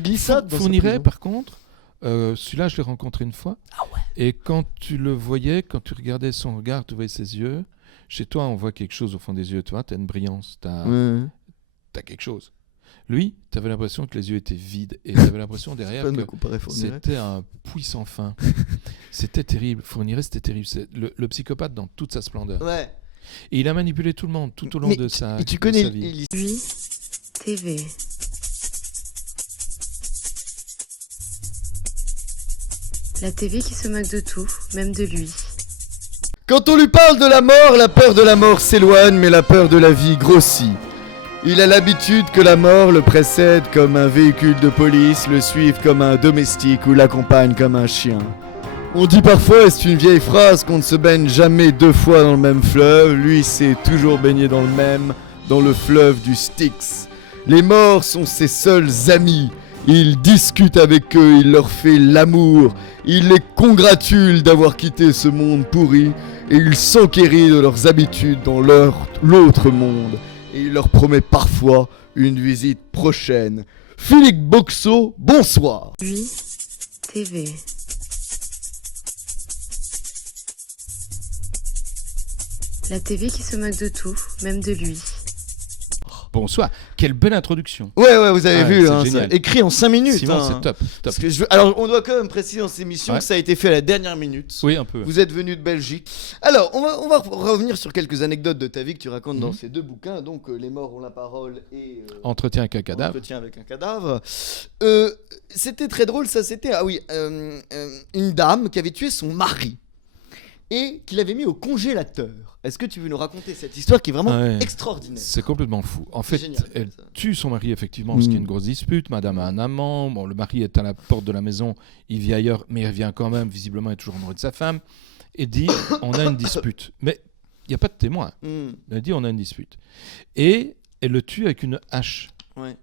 des glissades. Fourniret, par contre, celui-là, je l'ai rencontré une fois. Ah ouais. Et quand tu le voyais, quand tu regardais son regard, tu voyais ses yeux. Chez toi, on voit quelque chose au fond des yeux. Tu vois, tu as une brillance, tu as quelque chose. Lui, tu avais l'impression que les yeux étaient vides. Et tu avais l'impression derrière que c'était un puits sans fin. C'était terrible. Fourniret, c'était terrible. C'est le psychopathe dans toute sa splendeur. Ouais. Et il a manipulé tout le monde tout au long de sa vie. Et tu connais vie. Lui, TV. La TV qui se moque de tout, même de lui. Quand on lui parle de la mort, la peur de la mort s'éloigne, mais la peur de la vie grossit. Il a l'habitude que la mort le précède comme un véhicule de police, le suive comme un domestique ou l'accompagne comme un chien. On dit parfois, et c'est une vieille phrase, qu'on ne se baigne jamais 2 fois dans le même fleuve. Lui s'est toujours baigné dans le fleuve du Styx. Les morts sont ses seuls amis. Il discute avec eux, il leur fait l'amour. Il les congratule d'avoir quitté ce monde pourri. Et il s'enquérit de leurs habitudes dans l'autre monde. Et il leur promet parfois une visite prochaine. Philippe Boxo, bonsoir. Lui, TV. La TV qui se moque de tout, même de lui. Bonsoir, quelle belle introduction. Ouais, vous avez vu, c'est ça, écrit en 5 minutes. Simon, c'est top. Parce que alors, on doit quand même préciser dans cette émission que ça a été fait à la dernière minute. Oui, un peu. Vous êtes venu de Belgique. Alors, on va revenir sur quelques anecdotes de ta vie que tu racontes dans ces 2 bouquins. Donc, Les morts ont la parole et Entretien avec un cadavre. Entretien avec un cadavre. C'était très drôle, ça. C'était une dame qui avait tué son mari et qui l'avait mis au congélateur. Est-ce que tu veux nous raconter cette histoire qui est vraiment extraordinaire ? C'est complètement fou. En fait, génial, elle tue son mari, effectivement, parce qu'il y a une grosse dispute. Madame a un amant. Bon, le mari est à la porte de la maison. Il vit ailleurs, mais il revient quand même. Visiblement, il est toujours amoureux de sa femme. Et dit, on a une dispute. Mais il n'y a pas de témoin. Elle dit, on a une dispute. Et elle le tue avec une hache. Ouais.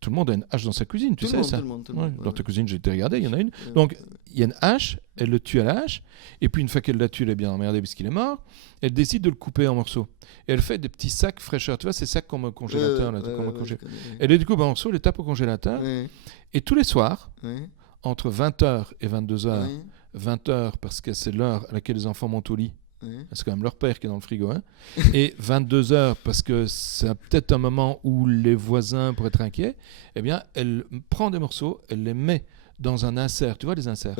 Tout le monde a une hache dans sa cuisine, tu sais ça. Tout le monde. Dans ta cuisine, j'ai été regarder, il y en a une. Donc, il y a une hache, elle le tue à la hache, et puis une fois qu'elle l'a tué, elle est bien emmerdée parce qu'il est mort, elle décide de le couper en morceaux. Et elle fait des petits sacs fraîcheur, tu vois, ces sacs comme au congélateur. Elle les découpe en morceaux, les tape au congélateur, et tous les soirs, entre 20h et 22h, 20h parce que c'est l'heure à laquelle les enfants montent au lit, c'est quand même leur père qui est dans le frigo, et 22h parce que c'est peut-être un moment où les voisins pourraient être inquiets, eh bien elle prend des morceaux, elle les met dans un insert, tu vois les inserts,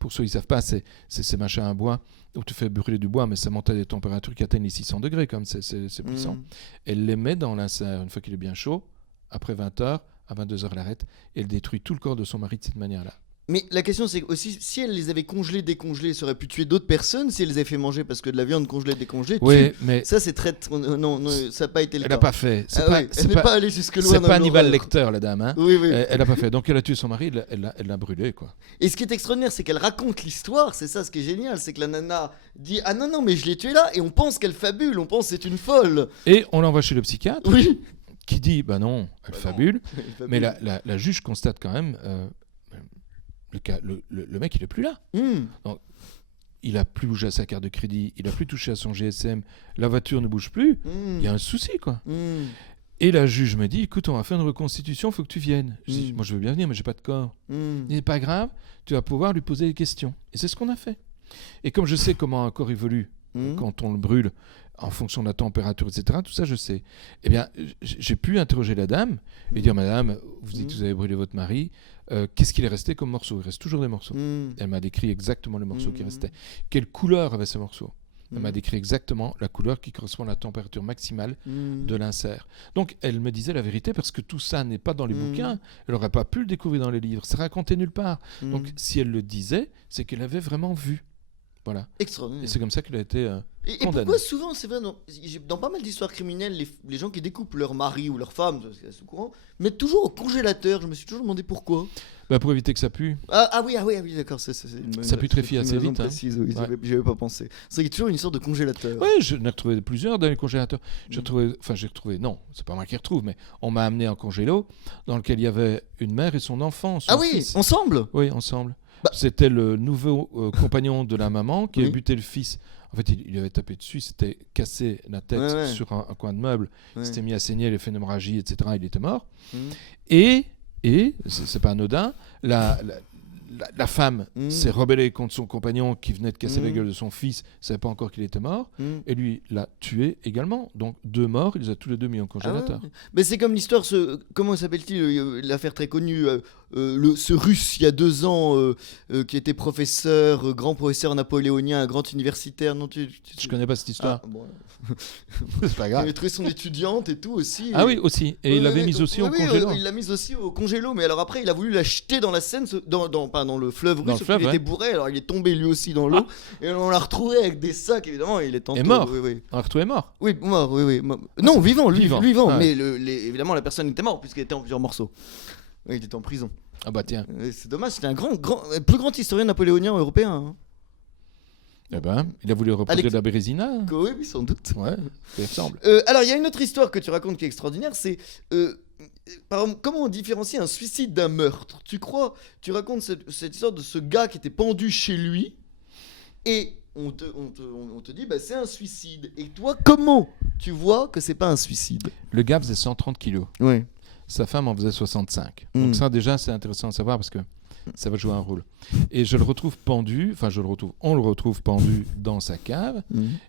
pour ceux qui ne savent pas, c'est ces machins à bois où tu fais brûler du bois, mais ça monte à des températures qui atteignent les 600 degrés, comme c'est puissant. Elle les met dans l'insert, une fois qu'il est bien chaud, après 20h, à 22h elle arrête, et elle détruit tout le corps de son mari de cette manière-là. Mais la question c'est aussi, si elle les avait congelés, décongelés, ça aurait pu tuer d'autres personnes. Si elle les avait fait manger parce que de la viande congelée, décongelée, mais ça c'est très... Non, ça n'a pas été le cas. Elle n'a pas fait. Elle n'est pas allée jusque loin. C'est pas Hannibal Lecter, la dame. Oui. Elle n'a pas fait. Donc elle a tué son mari, elle l'a brûlé, quoi. Et ce qui est extraordinaire, c'est qu'elle raconte l'histoire. C'est ça ce qui est génial, c'est que la nana dit « Ah non, mais je l'ai tué là » et on pense qu'elle fabule, on pense que c'est une folle. Et on l'envoie chez le psychiatre. Oui. Qui dit « Bah non, elle fabule. » Mais la juge constate quand même... Le mec, il n'est plus là. Donc, il n'a plus bougé à sa carte de crédit, il n'a plus touché à son GSM, la voiture ne bouge plus. Il y a un souci, quoi. Et la juge me dit, écoute, on va faire une reconstitution, il faut que tu viennes. Je dis, moi je veux bien venir, mais j'ai pas de corps. Il n'est pas grave, tu vas pouvoir lui poser des questions. Et c'est ce qu'on a fait. Et comme je sais comment un corps évolue quand on le brûle, en fonction de la température, etc., tout ça je sais. Eh bien, j'ai pu interroger la dame et dire, madame, vous dites que vous avez brûlé votre mari, qu'est-ce qu'il est resté comme morceau ? Il reste toujours des morceaux. Elle m'a décrit exactement les morceaux qui restaient. Quelle couleur avaient ces morceaux ? Elle m'a décrit exactement la couleur qui correspond à la température maximale de l'insert. Donc, elle me disait la vérité parce que tout ça n'est pas dans les bouquins. Elle n'aurait pas pu le découvrir dans les livres. C'est raconté nulle part. Donc, si elle le disait, c'est qu'elle avait vraiment vu. Voilà. Extraordinaire. Et c'est comme ça qu'elle a été et pourquoi souvent, c'est vrai, dans pas mal d'histoires criminelles, les gens qui découpent leur mari ou leur femme, c'est au courant, mettent toujours au congélateur. Je me suis toujours demandé pourquoi. Bah pour éviter que ça pue. Ah oui, d'accord. Ça putréfie assez vite. Précise, oui, j'y avais pas pensé. C'est qu'il y a toujours une sorte de congélateur. Oui, j'en ai retrouvé plusieurs dans les congélateurs. J'ai retrouvé, non, c'est pas moi qui retrouve, mais on m'a amené un congélo dans lequel il y avait une mère et son enfant. Son fils. Ensemble ? Oui, ensemble. C'était le nouveau compagnon de la maman qui avait buté le fils. En fait, il avait tapé dessus, il s'était cassé la tête sur un coin de meuble, il s'était mis à saigner, il avait fait une hémorragie, etc. Il était mort. Et Et, c'est pas anodin, la femme s'est rebellée contre son compagnon qui venait de casser la gueule de son fils, ne savait pas encore qu'il était mort, et lui l'a tué également. Donc 2 morts, il les a tous les 2 mis en congélateur. Ah ouais. Mais c'est comme l'histoire, comment s'appelle-t-il, l'affaire très connue, ce russe il y a 2 ans qui était professeur, grand professeur napoléonien, un grand universitaire. Non, Je connais pas cette histoire. Ah, bon. C'est pas Il grave. avait trouvé son étudiante et tout aussi. Ah oui, aussi. Et il l'avait mise aussi au congélo. Il l'a mise aussi au congélo, mais alors après il a voulu la jeter dans la Seine, dans le fleuve russe, sauf qu'il était bourré, alors il est tombé lui aussi dans l'eau, et on l'a retrouvé avec des sacs, évidemment, il est tantôt... Et mort. Oui. On l'a retrouvé mort. Oui, mort, oui. Non, vivant, vivant. Ah, Mais évidemment la personne était morte puisqu'elle était en plusieurs morceaux. Oui, il était en prison. Ah bah tiens. C'est dommage, c'était un plus grand historien napoléonien européen. Hein. Eh ben, il a voulu reproduire la Bérésina. Oui, sans doute. Ouais, ça me semble. Alors, il y a une autre histoire que tu racontes qui est extraordinaire, c'est par exemple, comment on différencie un suicide d'un meurtre. Tu racontes cette histoire de ce gars qui était pendu chez lui et on te dit bah, c'est un suicide. Et toi, comment tu vois que c'est pas un suicide? Le gars faisait 130 kilos. Ouais. Sa femme en faisait 65. Donc ça déjà c'est intéressant à savoir parce que ça va jouer un rôle. Et on le retrouve pendu dans sa cave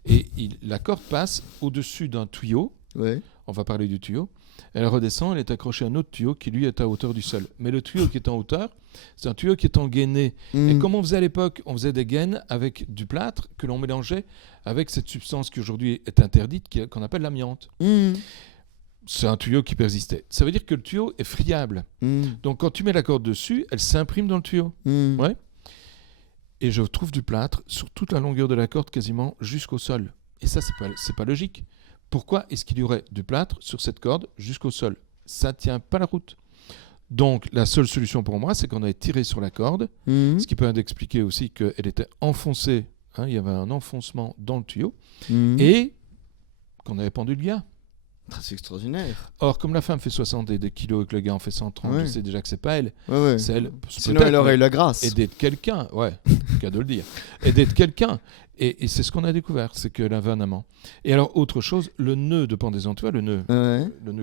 et la corde passe au-dessus d'un tuyau. Ouais. On va parler du tuyau. Elle redescend, elle est accrochée à un autre tuyau qui lui est à hauteur du sol. Mais le tuyau qui est en hauteur, c'est un tuyau qui est engainé. Et comme on faisait à l'époque, on faisait des gaines avec du plâtre que l'on mélangeait avec cette substance qui aujourd'hui est interdite, qu'on appelle l'amiante. C'est un tuyau qui persistait. Ça veut dire que le tuyau est friable. Donc quand tu mets la corde dessus, elle s'imprime dans le tuyau. Ouais. Et je trouve du plâtre sur toute la longueur de la corde quasiment jusqu'au sol. Et ça, c'est pas logique. Pourquoi est-ce qu'il y aurait du plâtre sur cette corde jusqu'au sol? Ça ne tient pas la route. Donc la seule solution pour moi, c'est qu'on avait tiré sur la corde, ce qui peut expliquer aussi qu'elle était enfoncée, il y avait un enfoncement dans le tuyau, et qu'on avait pendu le gars. C'est extraordinaire. Or, comme la femme fait 60 kilos et que le gars en fait 130, je sais déjà que c'est pas elle. C'est elle. Sinon, elle aurait eu la grâce. Et d'être quelqu'un, cas de le dire. Et d'être quelqu'un. Et c'est ce qu'on a découvert, c'est qu'elle avait un amant. Et alors, autre chose, le nœud de pendaison, tu vois, le nœud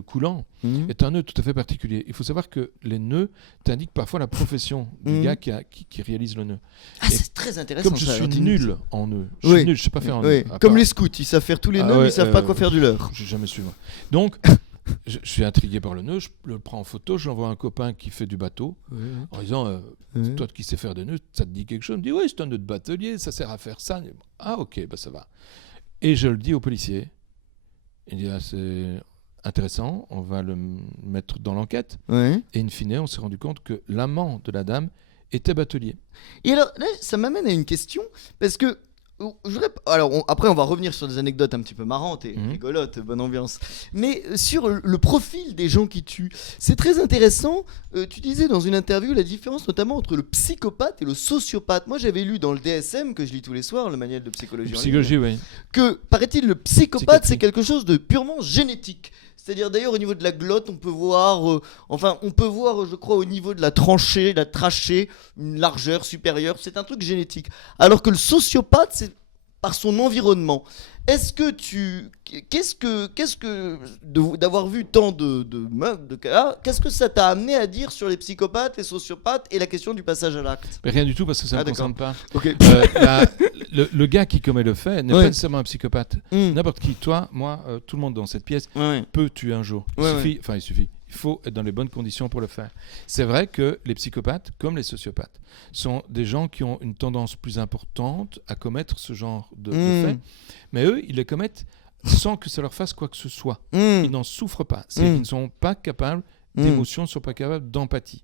coulant, est un nœud tout à fait particulier. Il faut savoir que les nœuds t'indiquent parfois la profession du gars qui réalise le nœud. Ah, c'est très intéressant. Comme je suis nul en nœud, je suis nul, je sais pas faire un nœud. Comme les scouts, ils savent faire tous les nœuds, mais ils savent pas quoi faire du leur. J'ai jamais su. Donc, je suis intrigué par le nœud, je le prends en photo, j'envoie un copain qui fait du bateau, en disant toi qui sais faire des nœuds, ça te dit quelque chose? Il me dit oui, c'est un nœud de batelier, ça sert à faire ça. Ah ok, bah ça va. Et je le dis au policier. Il dit c'est intéressant, on va le mettre dans l'enquête. Et in fine, on s'est rendu compte que l'amant de la dame était batelier. Et alors là, ça m'amène à une question, parce que après, on va revenir sur des anecdotes un petit peu marrantes et rigolotes, bonne ambiance. Mais sur le profil des gens qui tuent, c'est très intéressant. Tu disais dans une interview la différence notamment entre le psychopathe et le sociopathe. Moi, j'avais lu dans le DSM, que je lis tous les soirs, le manuel de psychologie. Psychologie, oui. Que, paraît-il, le psychopathe, c'est quelque chose de purement génétique. C'est-à-dire d'ailleurs au niveau de la glotte, on peut voir, je crois, au niveau de la tranchée, la trachée, une largeur supérieure. C'est un truc génétique. Alors que le sociopathe, c'est par son environnement. Qu'est-ce que d'avoir vu tant de cas, qu'est-ce que ça t'a amené à dire sur les psychopathes, les sociopathes et la question du passage à l'acte? Mais rien du tout, parce que ça ne me concerne pas. Okay. Le gars qui commet le fait n'est pas nécessairement un psychopathe. N'importe qui, toi, moi, tout le monde dans cette pièce peut tuer un jour. Il suffit. Il faut être dans les bonnes conditions pour le faire. C'est vrai que les psychopathes, comme les sociopathes, sont des gens qui ont une tendance plus importante à commettre ce genre de faits. Mais eux, ils les commettent sans que ça leur fasse quoi que ce soit. Ils n'en souffrent pas. Ils ne sont pas capables d'émotion, ne sont pas capables d'empathie.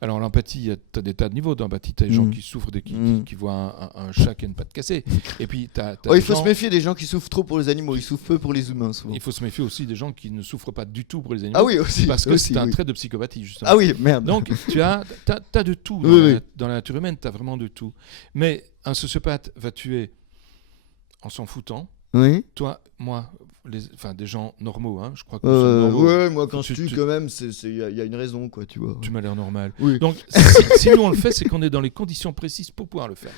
Alors l'empathie, tu as des tas de niveaux d'empathie. Tu as des gens qui souffrent, qui voient un chat qui a une patte cassée. Et puis il faut se méfier des gens qui souffrent trop pour les animaux, ils souffrent peu pour les humains souvent. Il faut se méfier aussi des gens qui ne souffrent pas du tout pour les animaux. Ah oui, aussi. Parce que c'est un trait de psychopathie, justement. Ah oui, merde. Donc tu as de tout dans la nature humaine, tu as vraiment de tout. Mais un sociopathe va tuer en s'en foutant. Oui. Toi, moi, des gens normaux, je crois que nous sommes normaux. Ouais, moi quand je tue quand même, il y a une raison, quoi, tu vois. Tu m'as l'air normal. Oui. Donc, si nous on le fait, c'est qu'on est dans les conditions précises pour pouvoir le faire.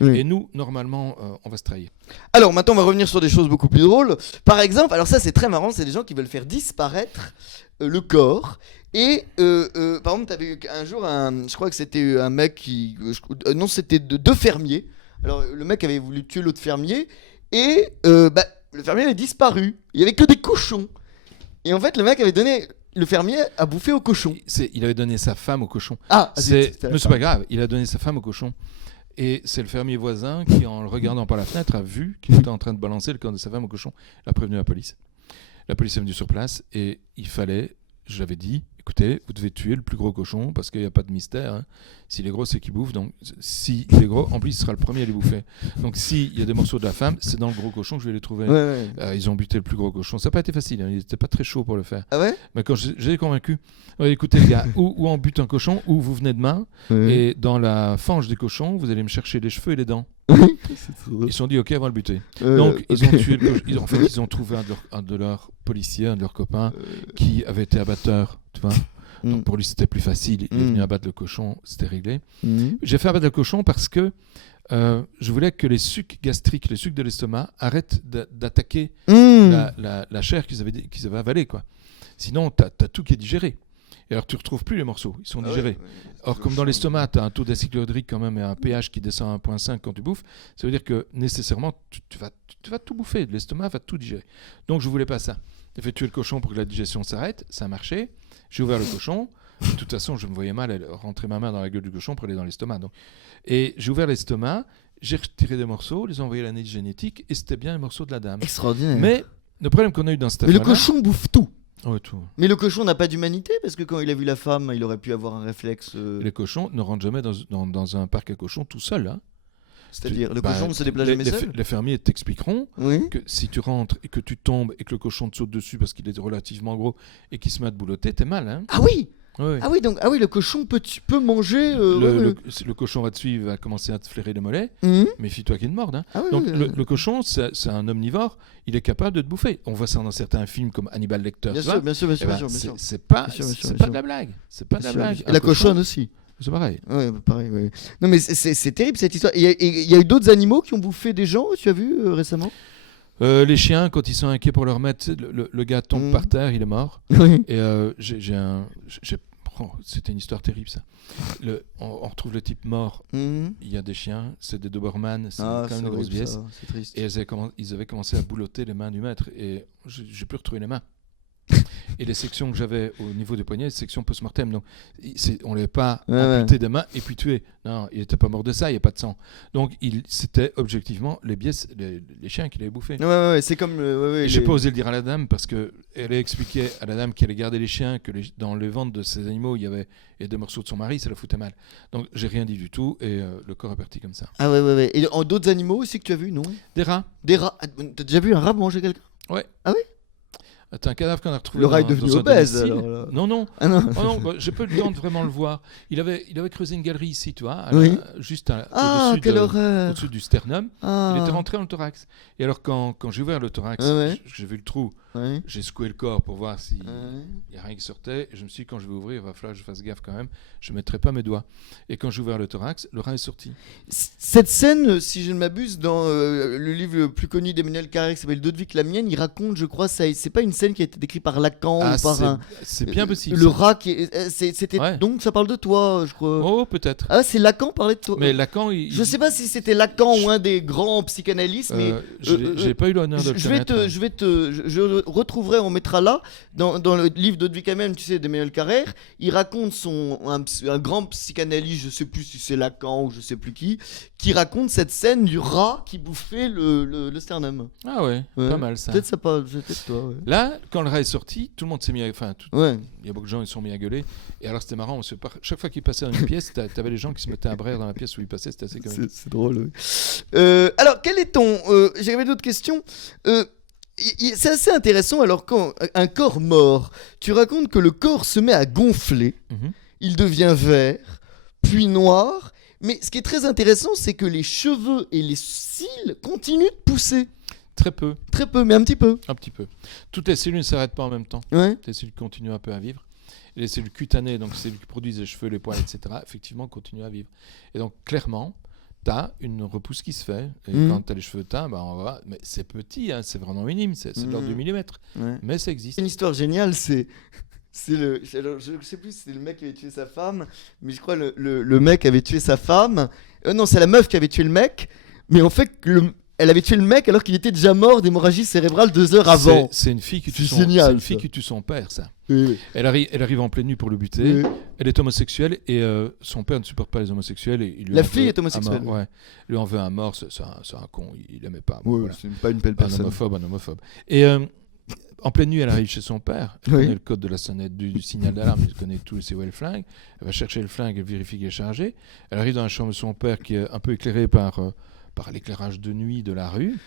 Oui. Et nous, normalement, on va se trahir. Alors maintenant, on va revenir sur des choses beaucoup plus drôles. Par exemple, alors ça c'est très marrant, c'est des gens qui veulent faire disparaître le corps. Et par exemple, t'avais eu un jour, je crois que c'était un mec qui... non, c'était deux fermiers. Alors le mec avait voulu tuer l'autre fermier. Et le fermier avait disparu. Il y avait que des cochons. Et en fait, le mec avait donné... Le fermier a bouffé au cochon. Il avait donné sa femme au cochon. Ah, mais c'est pas grave, il a donné sa femme au cochon. Et c'est le fermier voisin qui, en le regardant par la fenêtre, a vu qu'il était en train de balancer le corps de sa femme au cochon. Il a prévenu la police. La police est venue sur place et il fallait, je l'avais dit, écoutez, vous devez tuer le plus gros cochon parce qu'il n'y a pas de mystère. Hein. S'il est gros, c'est qu'il bouffe. Donc, s'il est gros, en plus, il sera le premier à les bouffer. Donc, s'il y a des morceaux de la femme, c'est dans le gros cochon que je vais les trouver. Ouais. Ils ont buté le plus gros cochon. Ça n'a pas été facile. Hein. Il n'était pas très chaud pour le faire. Ah ouais. Mais quand j'ai convaincu, écoutez, les gars, ou on bute un cochon, ou vous venez demain, et dans la fange des cochons, vous allez me chercher les cheveux et les dents. Ils se sont dit, ok, on va le buter. Donc, ils ont tué le cochon. En fait, ils ont trouvé un de leurs policiers, un de leurs copains, qui avait été abatteur, tu vois. Donc pour lui c'était plus facile, il est venu abattre le cochon, c'était réglé. J'ai fait abattre le cochon parce que je voulais que les sucs gastriques, les sucs de l'estomac arrêtent d'attaquer la chair qu'ils avaient avalée, quoi. Sinon t'as tout qui est digéré. Et alors tu retrouves plus les morceaux, ils sont digérés. Or comme dans l'estomac tu as un taux d'acide chlorhydrique quand même et un pH qui descend à 1,5 quand tu bouffes, ça veut dire que nécessairement tu vas tout bouffer, l'estomac va tout digérer. Donc je voulais pas ça. J'ai fait tuer le cochon pour que la digestion s'arrête, ça a marché. J'ai ouvert le cochon. De toute façon, je me voyais mal rentrer ma main dans la gueule du cochon pour aller dans l'estomac. Donc. Et j'ai ouvert l'estomac, j'ai retiré des morceaux, les ai envoyés à l'analyse génétique et c'était bien les morceaux de la dame. Extraordinaire. Mais le problème qu'on a eu dans cette affaire-là... Mais le cochon bouffe tout. Ouais, tout. Mais le cochon n'a pas d'humanité parce que quand il a vu la femme, il aurait pu avoir un réflexe. Les cochons ne rentrent jamais dans un parc à cochons tout seul. Hein. C'est-à-dire, le cochon ne se déplace jamais seul. Les fermiers t'expliqueront que si tu rentres et que tu tombes et que le cochon te saute dessus parce qu'il est relativement gros et qu'il se met à te boulotter, t'es mal. Hein. Ah oui. Oui. Ah oui, donc le cochon peut manger. Le cochon va te suivre, va commencer à te flairer les mollets. Méfie-toi qu'il te morde. Hein. Ah oui, donc le cochon, c'est un omnivore. Il est capable de te bouffer. On voit ça dans certains films comme Hannibal Lecter. Bien sûr. C'est pas de la blague. C'est pas de la blague. Et la cochonne aussi. C'est pareil. Ouais, pareil. Ouais. Non, mais c'est terrible cette histoire. Il y a eu d'autres animaux qui ont bouffé des gens, tu as vu récemment? Les chiens, quand ils sont inquiets pour leur maître, le gars tombe par terre, il est mort. Oui. Et c'était une histoire terrible, ça. On retrouve le type mort. Il y a des chiens, c'est des Doberman, c'est quand même une grosse pièce. C'est triste. Et ils avaient commencé à boulotter les mains du maître. Et j'ai pu retrouver les mains. Et les sections que j'avais au niveau des poignets, sections post-mortem. Donc, on ne l'avait pas amputé des mains et puis tué. Non, il n'était pas mort de ça, il n'y a pas de sang. Donc, c'était objectivement les chiens qui l'avaient bouffé. Ouais, c'est comme. J'ai pas osé le dire à la dame parce qu'elle a expliqué à la dame qu'elle allait garder les chiens, que dans les ventres de ces animaux, il y avait des morceaux de son mari, ça la foutait mal. Donc, j'ai rien dit du tout et le corps est parti comme ça. Ah ouais. Et d'autres animaux aussi que tu as vu, non? Des rats. Des rats. T'as déjà vu un rat manger quelqu'un? Ouais. Ah oui? C'est un cadavre qu'on a retrouvé. Le rat est devenu obèse. Alors là. Non. Ah non. J'ai pas eu le temps de vraiment le voir. Il avait creusé une galerie ici, tu vois, juste au-dessus du sternum. Il était rentré dans le thorax. Et alors quand j'ai ouvert le thorax, j'ai vu le trou. J'ai secoué le corps pour voir s'il n'y a rien qui sortait. Et je me suis dit, quand je vais ouvrir, il va falloir que je fasse gaffe quand même. Je ne mettrai pas mes doigts. Et quand j'ai ouvert le thorax, le rat est sorti. Cette scène, si je ne m'abuse, dans le livre le plus connu d'Emmanuel Carrère qui s'appelle D'autres vies que la mienne, il raconte, je crois, c'est pas une scène qui a été décrite par Lacan ou par un. C'est bien possible. Le rat qui c'était donc ça parle de toi, je crois. Oh, peut-être. Ah, c'est Lacan parlait de toi. Mais Lacan, je sais pas si c'était Lacan ou un des grands psychanalystes, mais j'ai pas eu l'honneur de le connaître. Je retrouverai, on mettra là dans le livre D'autres vies quand même, tu sais, d'Emmanuel Carrère. Il raconte un grand psychanalyste, je sais plus si c'est Lacan ou je sais plus qui raconte cette scène du rat qui bouffait le sternum. Ah ouais, pas mal ça. Peut-être toi. Ouais. Là, quand le rat est sorti, tout le monde s'est mis à... il y a beaucoup de gens qui se sont mis à gueuler. Et alors c'était marrant, chaque fois qu'il passait dans une pièce, t'avais les gens qui se mettaient à braire dans la pièce où il passait, c'était assez comique. C'est drôle, oui. Alors, quel est ton... J'avais d'autres questions. C'est assez intéressant, alors quand un corps mort, tu racontes que le corps se met à gonfler, il devient vert, puis noir, mais ce qui est très intéressant, c'est que les cheveux et les cils continuent de pousser. Très peu, mais un petit peu. Un petit peu. Toutes les cellules ne s'arrêtent pas en même temps. Ouais. Les cellules continuent un peu à vivre. Et les cellules cutanées, donc celles qui produisent les cheveux, les poils, etc., effectivement, continuent à vivre. Et donc, clairement, t'as une repousse qui se fait. Et quand t'as les cheveux teints, on va... Mais c'est petit, hein, c'est vraiment minime, c'est de l'ordre du millimètre. Ouais. Mais ça existe. Une histoire géniale, alors, je sais plus si c'est le mec qui avait tué sa femme, mais je crois le mec avait tué sa femme. Non, c'est la meuf qui avait tué le mec, mais en fait, elle avait tué le mec alors qu'il était déjà mort d'hémorragie cérébrale 2 heures avant. C'est une fille qui tue son père, ça. Oui. Elle arrive en pleine nuit pour le buter. Oui. Elle est homosexuelle et son père ne supporte pas les homosexuels. Et il lui La en fille veut est homosexuelle. Ouais. Il lui en veut un mort, c'est un con, il l'aimait pas. Oui, Voilà. c'est pas une belle Un personne. homophobe. Et en pleine nuit, elle arrive chez son père. Elle connaît le code de la sonnette du signal d'alarme. Elle connaît tout, c'est où est le flingue. Elle va chercher le flingue, elle vérifie qu'il est chargé. Elle arrive dans la chambre de son père qui est un peu éclairée par l'éclairage de nuit de la rue.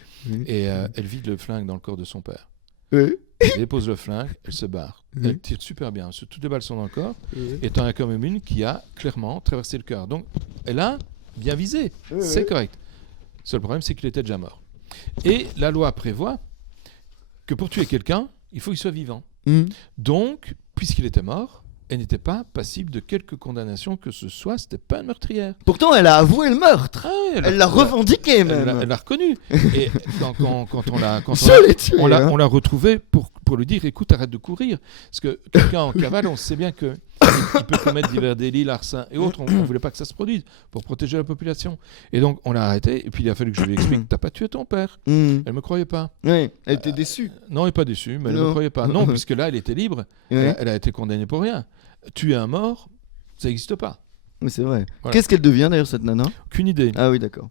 Et elle vide le flingue dans le corps de son père. Elle dépose le flingue, elle se barre. Elle tire super bien. Toutes les balles sont dans le corps. Et t'en as quand même une qui a clairement traversé le cœur. Donc, elle a bien visé. C'est correct. Seul problème, c'est qu'il était déjà mort. Et la loi prévoit que pour tuer quelqu'un, il faut qu'il soit vivant. Donc, puisqu'il était mort, elle n'était pas passible de quelque condamnation que ce soit. C'était pas une meurtrière. Pourtant, elle a avoué le meurtre. Elle l'a revendiqué même. Elle l'a reconnu. Et quand on l'a retrouvé pour lui dire, écoute, arrête de courir. Parce que quelqu'un en cavale, on sait bien qu'il peut commettre divers délits, larcins et autres. On ne voulait pas que ça se produise pour protéger la population. Et donc, on l'a arrêté. Et puis, il a fallu que je lui explique, t'as pas tué ton père. Elle ne me croyait pas. Oui, elle était déçue. Non, elle n'est pas déçue, mais elle ne me croyait pas. Non, puisque là, elle était libre. Elle a été condamnée pour rien. Tuer un mort, ça n'existe pas. Mais c'est vrai. Voilà. Qu'est-ce qu'elle devient d'ailleurs, cette nana ? Aucune idée. Ah oui, d'accord.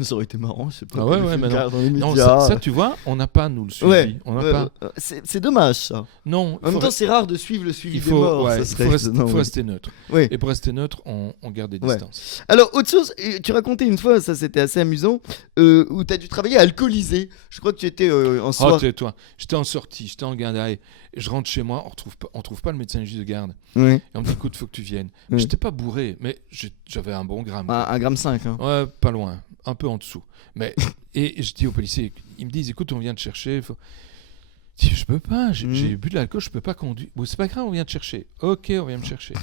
Ça aurait été marrant, je sais pas. Mais dans les non, médias. ça, tu vois, on n'a pas, nous, le suivi. On n'a pas. C'est dommage, ça. Non. En même temps, c'est rare de suivre le suivi des morts. Il faut rester neutre. Oui. Et pour rester neutre, on garde des distances. Alors, autre chose, tu racontais une fois, ça c'était assez amusant, où tu as dû travailler alcoolisé. Je crois que tu étais en soirée. Toi, j'étais en sortie, j'étais en garde. Je rentre chez moi, on trouve pas le médecin légiste de garde. Oui. Et on me dit, écoute, faut que tu viennes. J'étais pas bourré, mais j'avais un bon gramme. 1,5 gramme. Hein. Ouais, pas loin. Un peu en dessous. Et je dis aux policiers, ils me disent, écoute, on vient te chercher. Je dis, je peux pas, j'ai bu de l'alcool, je peux pas conduire. Bon, c'est pas grave, on vient te chercher. Ok, on vient me chercher.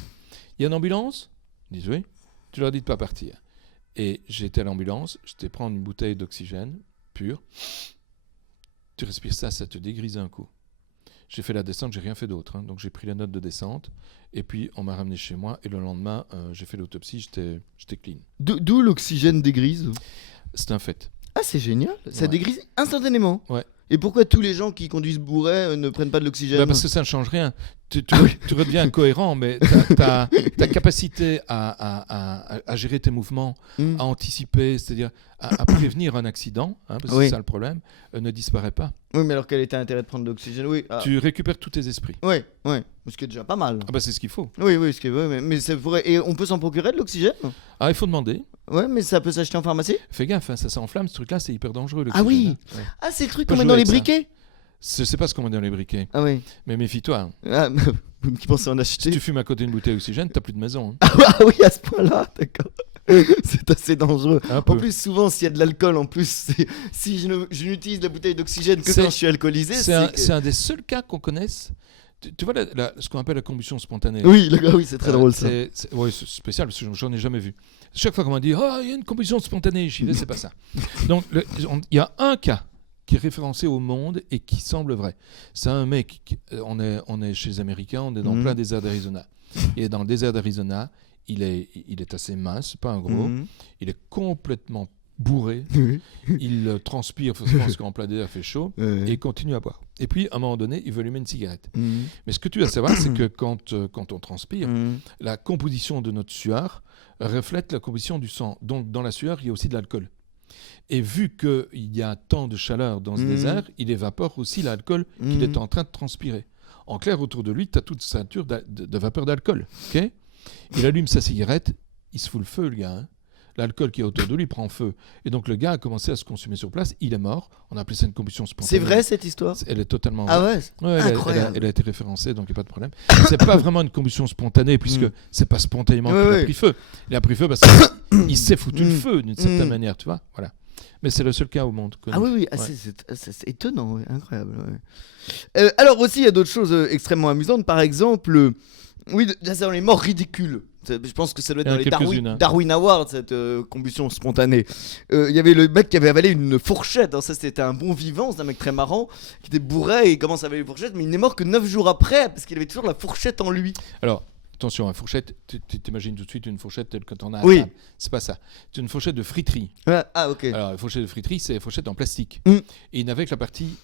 Il y a une ambulance ? Ils disent oui. Tu leur dis de pas partir. Et j'étais à l'ambulance, je t'ai prendre une bouteille d'oxygène pur. Tu respires ça te dégrise un coup. J'ai fait la descente, j'ai rien fait d'autre. Donc j'ai pris la note de descente. Et puis on m'a ramené chez moi. Et le lendemain, j'ai fait l'autopsie, j'étais clean. D'où l'oxygène dégrise ? C'est un fait. Ah, c'est génial. Ça dégrise instantanément. Ouais. Et pourquoi tous les gens qui conduisent bourrés ne prennent pas de l'oxygène ? Parce que ça ne change rien. Tu redeviens cohérent, mais ta capacité à gérer tes mouvements, à anticiper, c'est-à-dire à prévenir un accident, parce que c'est ça le problème, ne disparaît pas. Oui, mais alors quel était l'intérêt de prendre de l'oxygène ? Tu récupères tous tes esprits. Oui, ce qui est déjà pas mal. C'est ce qu'il faut. Oui, mais ça pourrait... Et on peut s'en procurer de l'oxygène ? Il faut demander. Ouais, mais ça peut s'acheter en pharmacie ? Fais gaffe, ça s'enflamme, ce truc-là, c'est hyper dangereux. Ah oui. Ah, c'est le truc qu'on met dans les briquets ? Je sais pas ce qu'on met dans les briquets. Ah oui. Mais méfie-toi. Vous qui pensez en acheter ? Si tu fumes à côté d'une bouteille d'oxygène, t'as plus de maison. Ah oui, à ce point-là, d'accord. C'est assez dangereux. En plus, souvent, s'il y a de l'alcool, en plus, si je n'utilise la bouteille d'oxygène que quand je suis alcoolisé, c'est un des seuls cas qu'on connaisse. Tu vois ce qu'on appelle la combustion spontanée. Oui, c'est très drôle ça. C'est spécial parce que j'en ai jamais vu. Chaque fois qu'on m'a dit il y a une combustion spontanée, j'y vais, c'est pas ça. Donc il y a un cas qui est référencé au monde et qui semble vrai. C'est un mec, on est chez les Américains, on est dans plein désert d'Arizona. Et dans le désert d'Arizona, il est assez mince, pas un gros. Il est complètement bourré. Il transpire forcément parce qu'en plein désert, il fait chaud. Et il continue à boire. Et puis, à un moment donné, il veut allumer une cigarette. Mais ce que tu dois savoir, c'est que quand on transpire, la composition de notre sueur reflète la composition du sang. Donc, dans la sueur, il y a aussi de l'alcool. Et vu qu'il y a tant de chaleur dans ce désert, il évapore aussi l'alcool qu'il est en train de transpirer. En clair, autour de lui, tu as toute ceinture de vapeur d'alcool. Okay, il allume sa cigarette, il se fout le feu, le gars. L'alcool qui est autour de lui prend feu. Et donc, le gars a commencé à se consumer sur place. Il est mort. On a appelé ça une combustion spontanée. C'est vrai, cette histoire ? Elle est totalement... Ah ouais, incroyable. Elle a été référencée, donc il n'y a pas de problème. C'est pas vraiment une combustion spontanée, puisque c'est pas spontanément qu'il a pris feu. Il a pris feu parce qu'il s'est foutu le feu, d'une certaine manière, tu vois. Voilà. Mais c'est le seul cas au monde connu. Ah oui, c'est étonnant, incroyable. Alors aussi, il y a d'autres choses extrêmement amusantes. Par exemple, c'est dans les morts ridicules. Je pense que ça doit être Il y en dans a les quelques-unes, hein. Darwin Awards, cette combustion spontanée. Il y avait le mec qui avait avalé une fourchette. Ça, c'était un bon vivant, c'est un mec très marrant, qui était bourré et il commence à avaler une fourchette, mais il n'est mort que 9 jours après, parce qu'il avait toujours la fourchette en lui. Alors, attention, une fourchette, tu t'imagines tout de suite une fourchette telle que t'en as à Oui. table. C'est pas ça. C'est une fourchette de friterie. Ah, ok. Alors, la fourchette de friterie, c'est une fourchette en plastique. Mm. Et il n'avait que la partie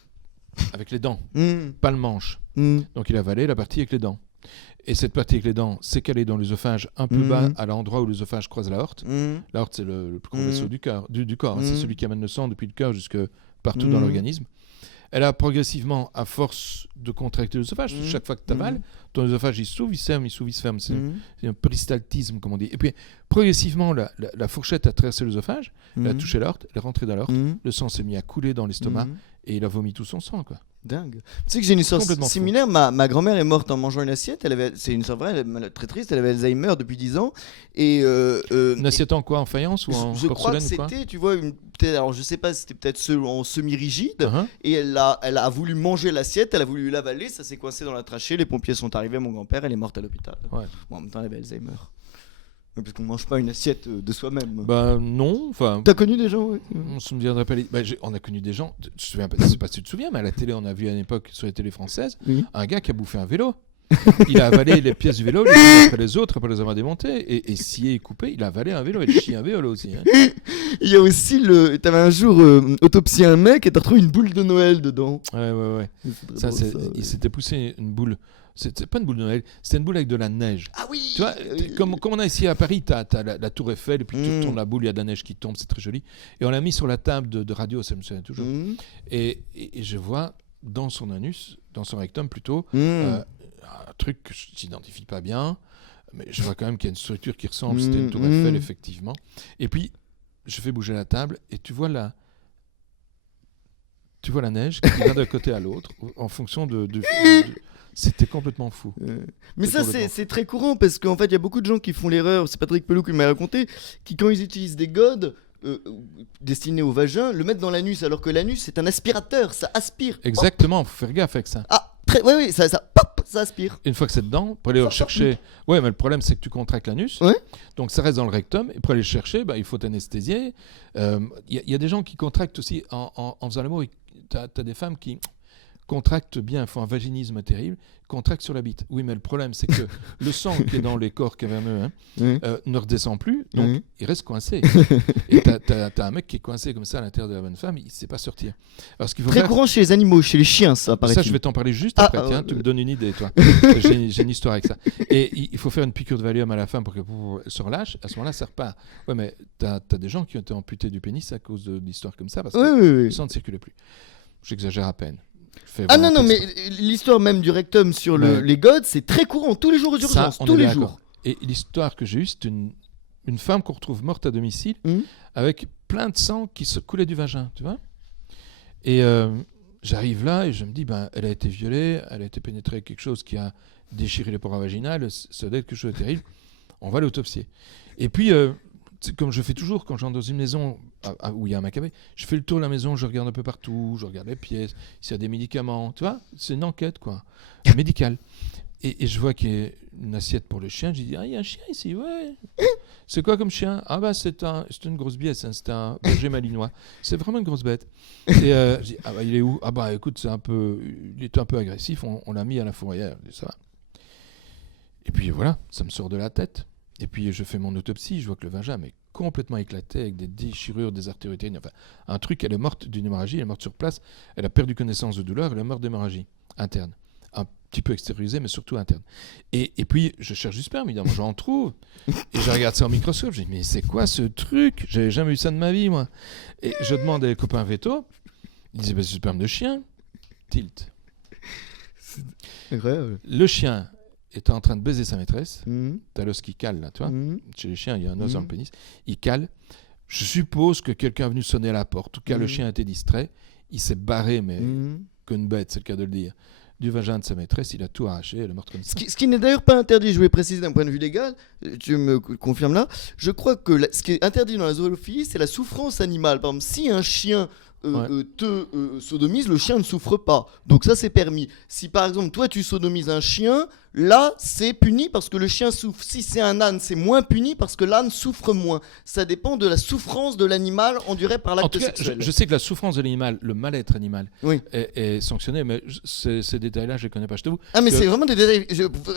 avec les dents, Mm. pas le manche. Mm. Donc, il avalait la partie avec les dents. Et cette partie avec les dents s'est calée dans l'œsophage un peu Mm. bas, à l'endroit où l'œsophage croise l'aorte. Mm. L'aorte, c'est le plus gros Mm. vaisseau du corps. Hein. C'est Mm. celui qui amène le sang depuis le cœur jusque partout dans Mm. l'organisme. Elle a progressivement, à force de contracter l'œsophage, Mm. chaque fois que tu avales, ton œsophage il s'ouvre, il s'ferme, il s'ouvre, il se ferme. C'est un péristaltisme, comme on dit. Et puis, progressivement, la fourchette a traversé l'œsophage, elle a touché l'aorte, elle est rentrée dans l'aorte, le sang s'est mis à couler dans l'estomac et il a vomi tout son sang, quoi. Dingue. Tu sais que j'ai une histoire Complètement fou. similaire. Ma grand-mère est morte en mangeant une assiette. C'est une histoire vraie, elle est très triste. Elle avait Alzheimer depuis 10 ans. Et, Une assiette en quoi? En faïence ou en je crois que porcelaine ou quoi? c'était, tu vois, alors je sais pas, c'était peut-être en semi-rigide. Uh-huh. Et elle a voulu manger l'assiette, elle a voulu l'avaler, ça s'est coincé dans la trachée. Les pompiers sont arrivés, mon grand-père, elle est morte à l'hôpital. Ouais. Bon, en même temps, elle avait Alzheimer. Ouais, parce qu'on mange pas une assiette de soi-même. Bah non, enfin... T'as connu des gens, ouais. On se me viendrait pas on a connu des gens, je me souviens pas, je sais pas si tu te souviens, mais à la télé, on a vu à l'époque sur les télés françaises, Oui. un gars qui a bouffé un vélo. Il a avalé les pièces du vélo les unes après les autres, après les avoir démontées, et scié et coupé, il a avalé un vélo et il chie un vélo aussi. Hein. Il y a aussi t'avais un jour autopsié un mec et t'as retrouvé une boule de Noël dedans. Ouais. Ça, il s'était poussé une boule. C'était pas une boule de Noël, c'était une boule avec de la neige. Ah oui. Tu vois, comme on a ici à Paris, t'as la tour Eiffel, et puis tu retournes la boule, il y a de la neige qui tombe, c'est très joli. Et on l'a mis sur la table de radio, ça me souvient toujours. Et je vois dans son anus, dans son rectum plutôt, un truc que je n'identifie pas bien, mais je vois quand même qu'il y a une structure qui ressemble, c'était une tour Eiffel, effectivement. Et puis, je fais bouger la table, et tu vois la neige qui va d'un côté à l'autre, en fonction de c'était complètement fou. Mais ça, c'est très courant parce qu'en fait, il y a beaucoup de gens qui font l'erreur. C'est Patrick Pelou qui m'a raconté, qui quand ils utilisent des godes destinés au vagin, le mettent dans l'anus, alors que l'anus c'est un aspirateur, ça aspire. Exactement, faut faire gaffe avec ça. Ah, oui, ça pop, ça aspire. Une fois que c'est dedans, pour aller le chercher. Ouais, mais le problème c'est que tu contractes l'anus, Ouais. donc ça reste dans le rectum. Et pour aller le chercher, il faut t'anesthésier. Il y a des gens qui contractent aussi en faisant l'amour. T'as des femmes qui contractent bien, font un vaginisme terrible, contractent sur la bite. Oui, mais le problème, c'est que le sang qui est dans les corps caverneux ne redescend plus, donc il reste coincé. Et t'as un mec qui est coincé comme ça à l'intérieur de la bonne femme, il ne sait pas sortir. Alors, ce qu'il faut Très faire, courant chez les animaux, chez les chiens, ça paraît. ça, je vais t'en parler juste après. Tiens, tu me donnes une idée, toi. J'ai une histoire avec ça. Et il faut faire une piqûre de Valium à la femme pour qu'elle se relâche. À ce moment-là, ça repart. Ouais, mais t'as des gens qui ont été amputés du pénis à cause d'histoires comme ça, parce que le sang ne circulait plus. J'exagère à peine. Ah non, mais l'histoire même du rectum sur les godes, c'est très courant, tous les jours aux urgences, tous les jours. Et l'histoire que j'ai eue, c'est une femme qu'on retrouve morte à domicile avec plein de sang qui se coulait du vagin, tu vois. Et j'arrive là et je me dis, elle a été violée, elle a été pénétrée avec quelque chose qui a déchiré les pores vaginales, ça doit être quelque chose de terrible. On va l'autopsier. Et puis, comme je fais toujours quand j'entre dans une maison où il y a un macabé, je fais le tour de la maison, je regarde un peu partout, je regarde les pièces, s'il y a des médicaments, tu vois, c'est une enquête quoi, médicale. Et je vois qu'il y a une assiette pour le chien, je dis il y a un chien ici, ouais. C'est quoi comme chien? Ah c'est une grosse biesse, hein, c'est un berger malinois, c'est vraiment une grosse bête. Et je dis il est où? Écoute, il est un peu agressif, on l'a mis à la fourrière, je dis, ça va. Et puis voilà, ça me sort de la tête. Et puis je fais mon autopsie, je vois que le vagin est complètement éclaté avec des déchirures, des artères utérines, enfin un truc, elle est morte d'une hémorragie, elle est morte sur place, elle a perdu connaissance de douleur, elle est morte d'hémorragie interne, un petit peu extériorisée mais surtout interne. Et puis je cherche du sperme, évidemment, j'en trouve, et je regarde ça au microscope, je dis mais c'est quoi ce truc? J'avais jamais eu ça de ma vie moi. Et je demande à les copains vétos, ils disent c'est du sperme de chien, tilt. Incroyable. Le chien était en train de baiser sa maîtresse, t'as l'os qui cale là, tu vois, chez les chiens il y a un os dans le pénis, il cale, je suppose que quelqu'un est venu sonner à la porte, en tout cas le chien a été distrait, il s'est barré, mais qu'une bête, c'est le cas de le dire, du vagin de sa maîtresse, il a tout arraché, elle est morte comme ça. Ce qui n'est d'ailleurs pas interdit, je vais préciser d'un point de vue légal, tu me confirmes là, je crois que ce qui est interdit dans la zoophilie, c'est la souffrance animale. Par exemple, si un chien te sodomise, le chien ne souffre pas. Donc ça c'est permis. Si par exemple toi tu sodomises un chien, là c'est puni parce que le chien souffre. Si c'est un âne, c'est moins puni parce que l'âne souffre moins. Ça dépend de la souffrance de l'animal endurée par l'acte En tout cas, sexuel. je sais que la souffrance de l'animal, le mal-être animal, Oui. est sanctionné, mais ces détails-là, je les connais pas. Je t'avoue. Ah mais que- c'est vraiment des détails.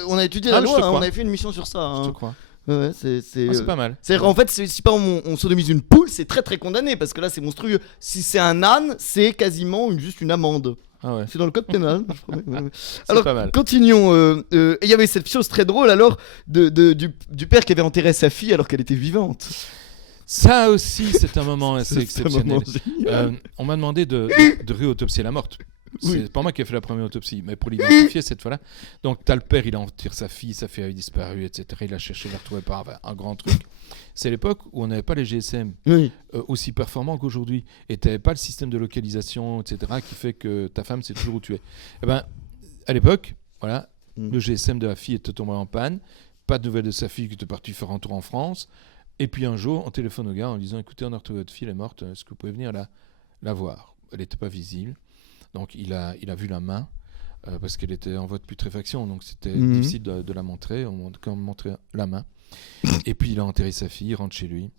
On a étudié la je te loi, hein, crois. on avait fait une mission sur ça. Je te Hein. crois. Ouais, c'est Pas mal. en fait, si par exemple on sodomise une poule, c'est très très condamné parce que là c'est monstrueux. Si c'est un âne, c'est quasiment juste une amende. Ah ouais. C'est dans le code pénal. Je promets. Ouais. C'est Alors pas mal. continuons. Il y avait cette chose très drôle alors du père qui avait enterré sa fille alors qu'elle était vivante. Ça aussi, c'est un moment assez C'est un exceptionnel. moment génial. On m'a demandé de réautopsier la morte. Oui. C'est pas moi qui ai fait la première autopsie, mais pour l'identifier cette fois-là. Donc, t'as le père, il enterre sa fille avait disparu, etc. Il a cherché, il l'a retrouvé par un grand truc. C'est l'époque où on n'avait pas les GSM Oui. aussi performants qu'aujourd'hui. Et t'avais pas le système de localisation, etc., qui fait que ta femme sait toujours où tu es. Eh ben, à l'époque, voilà, le GSM de la fille était tombé en panne. Pas de nouvelles de sa fille qui était partie faire un tour en France. Et puis un jour, on téléphone au gars en disant écoutez, on a retrouvé votre fille, elle est morte, est-ce que vous pouvez venir la voir? Elle n'était pas visible. Donc il a vu la main parce qu'elle était en voie de putréfaction, donc c'était difficile de la montrer. On montrait la main. Et puis il a enterré sa fille, il rentre chez lui.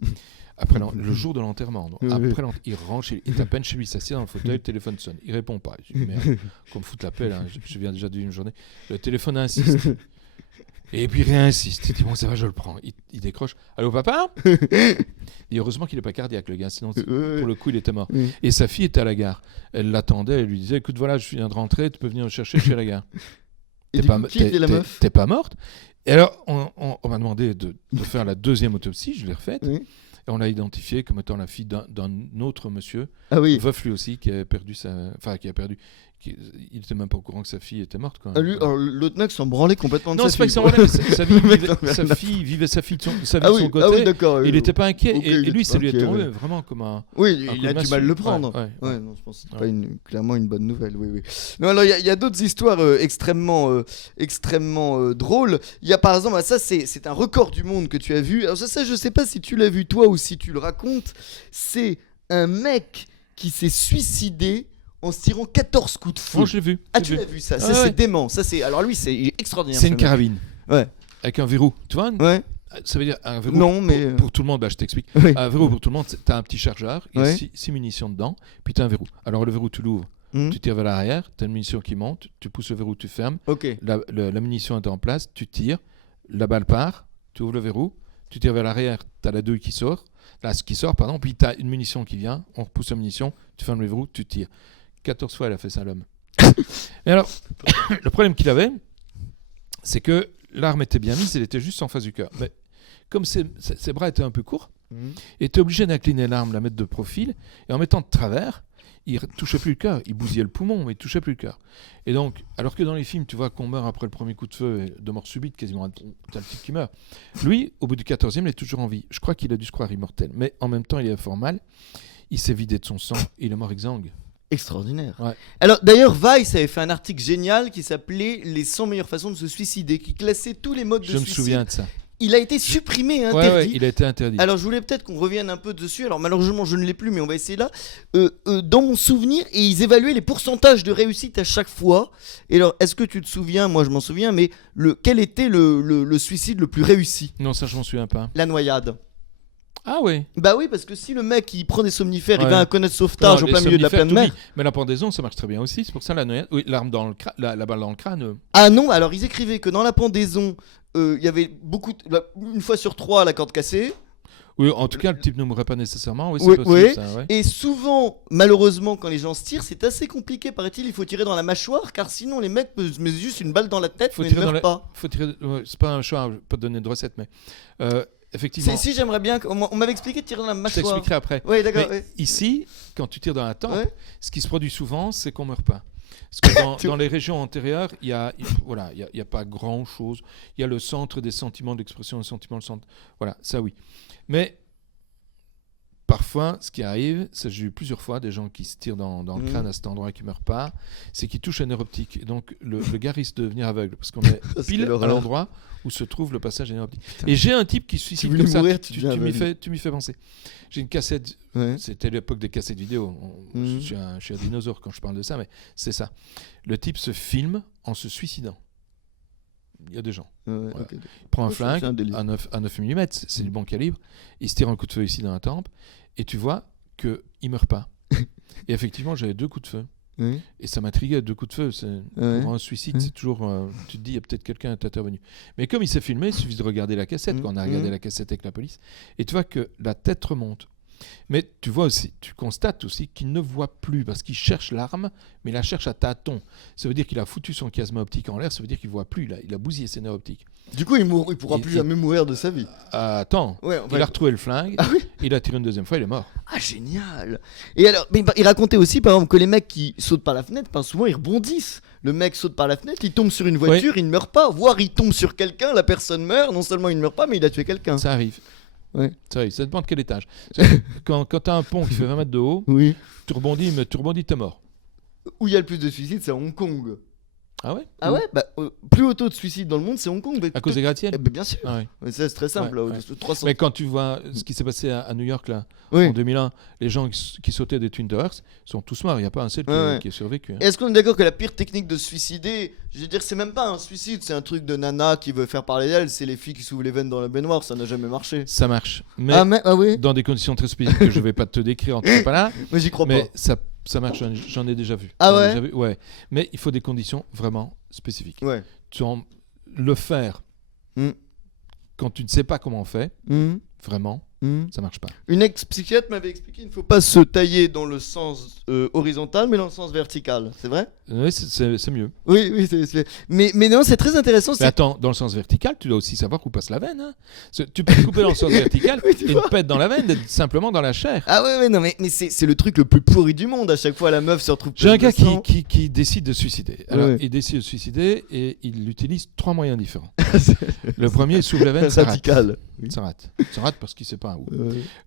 Après le jour de l'enterrement, donc, après il rentre chez lui, il est à peine chez lui, il s'assied dans le fauteuil, le téléphone sonne, il répond pas. Je dis merde, qu'on me foute la pelle, hein, je viens déjà d'une journée. Le téléphone insiste. Et puis il réinsiste. Il dit bon ça va, je le prends. Il décroche. Allô papa? Et heureusement qu'il n'est pas cardiaque le gars, sinon pour le coup il était mort. Et sa fille était à la gare. Elle l'attendait, elle lui disait écoute voilà je viens de rentrer, tu peux venir me chercher, je suis à la gare. Et du coup, qui était la meuf? T'es pas morte? Et alors on m'a demandé de faire la deuxième autopsie, je l'ai refaite. Et on l'a identifiée comme étant la fille d'un autre monsieur, veuf lui aussi, qui a perdu il était même pas au courant que sa fille était morte. Quoi. Alors, l'autre mec s'en branlait complètement de non, sa c'est fille. pas que sa fille vivait sa vie de son côté. Ah oui, d'accord. Il n'était pas inquiet. Okay, et lui, ça lui est okay, tombé vraiment comme un. Oui, il a du mal le prendre. Ouais. Non, je pense que c'est pas clairement une bonne nouvelle. Oui. Non, alors il y a d'autres histoires extrêmement drôles. Il y a par exemple, ça c'est un record du monde que tu as vu. Alors ça je sais pas si tu l'as vu toi ou si tu le racontes. C'est un mec qui s'est suicidé en se tirant 14 coups de feu. Non, je l'ai vu. Ah, tu l'as vu ça? C'est dément. Alors lui, il est extraordinaire. C'est une carabine. Ouais. Avec un verrou. Tu vois? Ouais. Ça veut dire un verrou. Non, mais. Pour tout le monde, bah, je t'explique. Oui. Un verrou pour tout le monde, t'as un petit chargeur, il y a 6 munitions dedans, puis t'as un verrou. Alors le verrou, tu l'ouvres, tu tires vers l'arrière, t'as une munition qui monte, tu pousses le verrou, tu fermes. Ok. La munition est en place, tu tires, la balle part, tu ouvres le verrou, tu tires vers l'arrière, t'as la douille qui sort, puis t'as une munition qui vient, on repousse la munition, tu fermes le verrou, tu tires. 14 fois, elle a fait ça, l'homme. Et alors, le problème qu'il avait, c'est que l'arme était bien mise, elle était juste en face du cœur. Mais comme ses bras étaient un peu courts, il était obligé d'incliner l'arme, la mettre de profil, et en mettant de travers, il ne touchait plus le cœur. Il bousillait le poumon, mais il ne touchait plus le cœur. Et donc, alors que dans les films, tu vois qu'on meurt après le premier coup de feu, de mort subite, quasiment, t'as le type qui meurt. Lui, au bout du 14e, il est toujours en vie. Je crois qu'il a dû se croire immortel. Mais en même temps, il est fort mal. Il s'est vidé de son sang, et il est mort exsangue. Extraordinaire. Ouais. Alors d'ailleurs Vice avait fait un article génial qui s'appelait les 100 meilleures façons de se suicider, qui classait tous les modes de suicide. Je me souviens de ça. Il a été supprimé, interdit. Ouais, il a été interdit. Alors je voulais peut-être qu'on revienne un peu dessus. Alors malheureusement je ne l'ai plus, mais on va essayer là. Dans mon souvenir, et ils évaluaient les pourcentages de réussite à chaque fois. Et alors est-ce que tu te souviens? Moi je m'en souviens, mais quel était le suicide le plus réussi? Non, ça je m'en souviens pas. La noyade. Ah oui. Bah oui, parce que si le mec il prend des somnifères, il va à un connaître sauvetage au plein milieu de la pleine mer. Mais la pendaison, ça marche très bien aussi. C'est pour ça la noyade. Oui, l'arme dans le la balle dans le crâne. Ah non, alors ils écrivaient que dans la pendaison, il y avait une fois sur 3 la corde cassée. Oui, en tout cas, le type ne mourrait pas nécessairement. Oui, c'est possible. Oui. Ça, ouais. Et souvent, malheureusement, quand les gens se tirent, c'est assez compliqué, paraît-il. Il faut tirer dans la mâchoire, car sinon les mecs se mettent juste une balle dans la tête, mais ils ne meurent pas. Faut tirer. C'est pas un choix. Je peux pas te donner de recette, mais. Effectivement. Si j'aimerais bien. On m'avait expliqué de tirer dans la mâchoire. Je t'expliquerai après. Oui, d'accord. Mais ici, quand tu tires dans la tempe, ce qui se produit souvent, c'est qu'on meurt pas. Parce que dans les régions antérieures, il y a pas grand chose. Il y a le centre des sentiments, d'expression des sentiments, le centre. Voilà, ça oui. Mais Parfois, ce qui arrive, c'est que j'ai eu plusieurs fois des gens qui se tirent dans le crâne à cet endroit et qui ne meurent pas, c'est qu'ils touchent un nerf optique. Et donc, le gars risque de devenir aveugle parce qu'on est pile à l'endroit où se trouve le passage des nerfs optiques. Putain. Et j'ai un type qui se suicide comme ça. Mourir, tu m'y fais penser. J'ai une cassette, c'était l'époque des cassettes vidéo. Je suis un dinosaure quand je parle de ça, mais c'est ça. Le type se filme en se suicidant. Il y a des gens. Okay. Il prend un flingue à 9 mm, c'est du bon calibre. Il se tire un coup de feu ici dans la tempe. Et tu vois qu'il ne meurt pas. Et effectivement, j'avais 2 coups de feu. Et ça m'intriguait, 2 coups de feu. Pour un suicide, c'est toujours... tu te dis, il y a peut-être quelqu'un qui est intervenu. Mais comme il s'est filmé, il suffit de regarder la cassette. Quand on a regardé la cassette avec la police. Et tu vois que la tête remonte. Mais tu vois aussi, tu constates aussi qu'il ne voit plus parce qu'il cherche l'arme, mais il la cherche à tâtons. Ça veut dire qu'il a foutu son chiasme optique en l'air, ça veut dire qu'il ne voit plus, il a bousillé ses nerfs optiques. Du coup, il ne pourra plus jamais mourir de sa vie. Attends, il a retrouvé le flingue, il a tiré une deuxième fois, il est mort. Ah, génial. Et alors, mais il racontait aussi, par exemple, que les mecs qui sautent par la fenêtre, souvent ils rebondissent. Le mec saute par la fenêtre, il tombe sur une voiture, il ne meurt pas, voire il tombe sur quelqu'un, la personne meurt, non seulement il ne meurt pas, mais il a tué quelqu'un. Ça arrive. Ça dépend de quel étage. Quand tu as un pont qui fait 20 mètres de haut, tu rebondis, t'es mort. Où il y a le plus de suicides, c'est à Hong Kong. Ah ouais? Ah ouais? Plus haut taux de suicide dans le monde, c'est Hong Kong. À cause des gratte-ciel? Bien sûr. Ça, c'est très simple. 300... Mais quand tu vois ce qui s'est passé à New York là, en 2001, les gens qui sautaient des Twin Towers sont tous morts. Il n'y a pas un seul qui a survécu. Hein. Est-ce qu'on est d'accord que la pire technique de se suicider, je veux dire, c'est même pas un suicide, c'est un truc de nana qui veut faire parler d'elle, c'est les filles qui s'ouvrent les veines dans la baignoire, ça n'a jamais marché. Ça marche. Mais dans des conditions très spécifiques que je ne vais pas te décrire, en tout cas pas là. Mais j'y crois pas. Ça marche, j'en ai déjà vu. Ah ouais? Ouais. Mais il faut des conditions vraiment spécifiques. Ouais. Le faire quand tu ne sais pas comment on fait, vraiment, ça marche pas. Une ex-psychiatre m'avait expliqué qu'il ne faut pas se tailler dans le sens horizontal, mais dans le sens vertical. C'est vrai? Oui, c'est mieux. Oui, mais non, c'est très intéressant. Mais attends, dans le sens vertical, tu dois aussi savoir où passe la veine. Hein. Tu peux te couper dans le sens vertical et une pète dans la veine, simplement dans la chair. Ah ouais, non, mais c'est le truc le plus pourri du monde. À chaque fois, la meuf se retrouve. J'ai un gars qui décide de se suicider. Alors, il décide de se suicider et il utilise 3 moyens différents. Le premier, il s'ouvre la veine, ça rate. Ça rate parce qu'il ne sait pas où.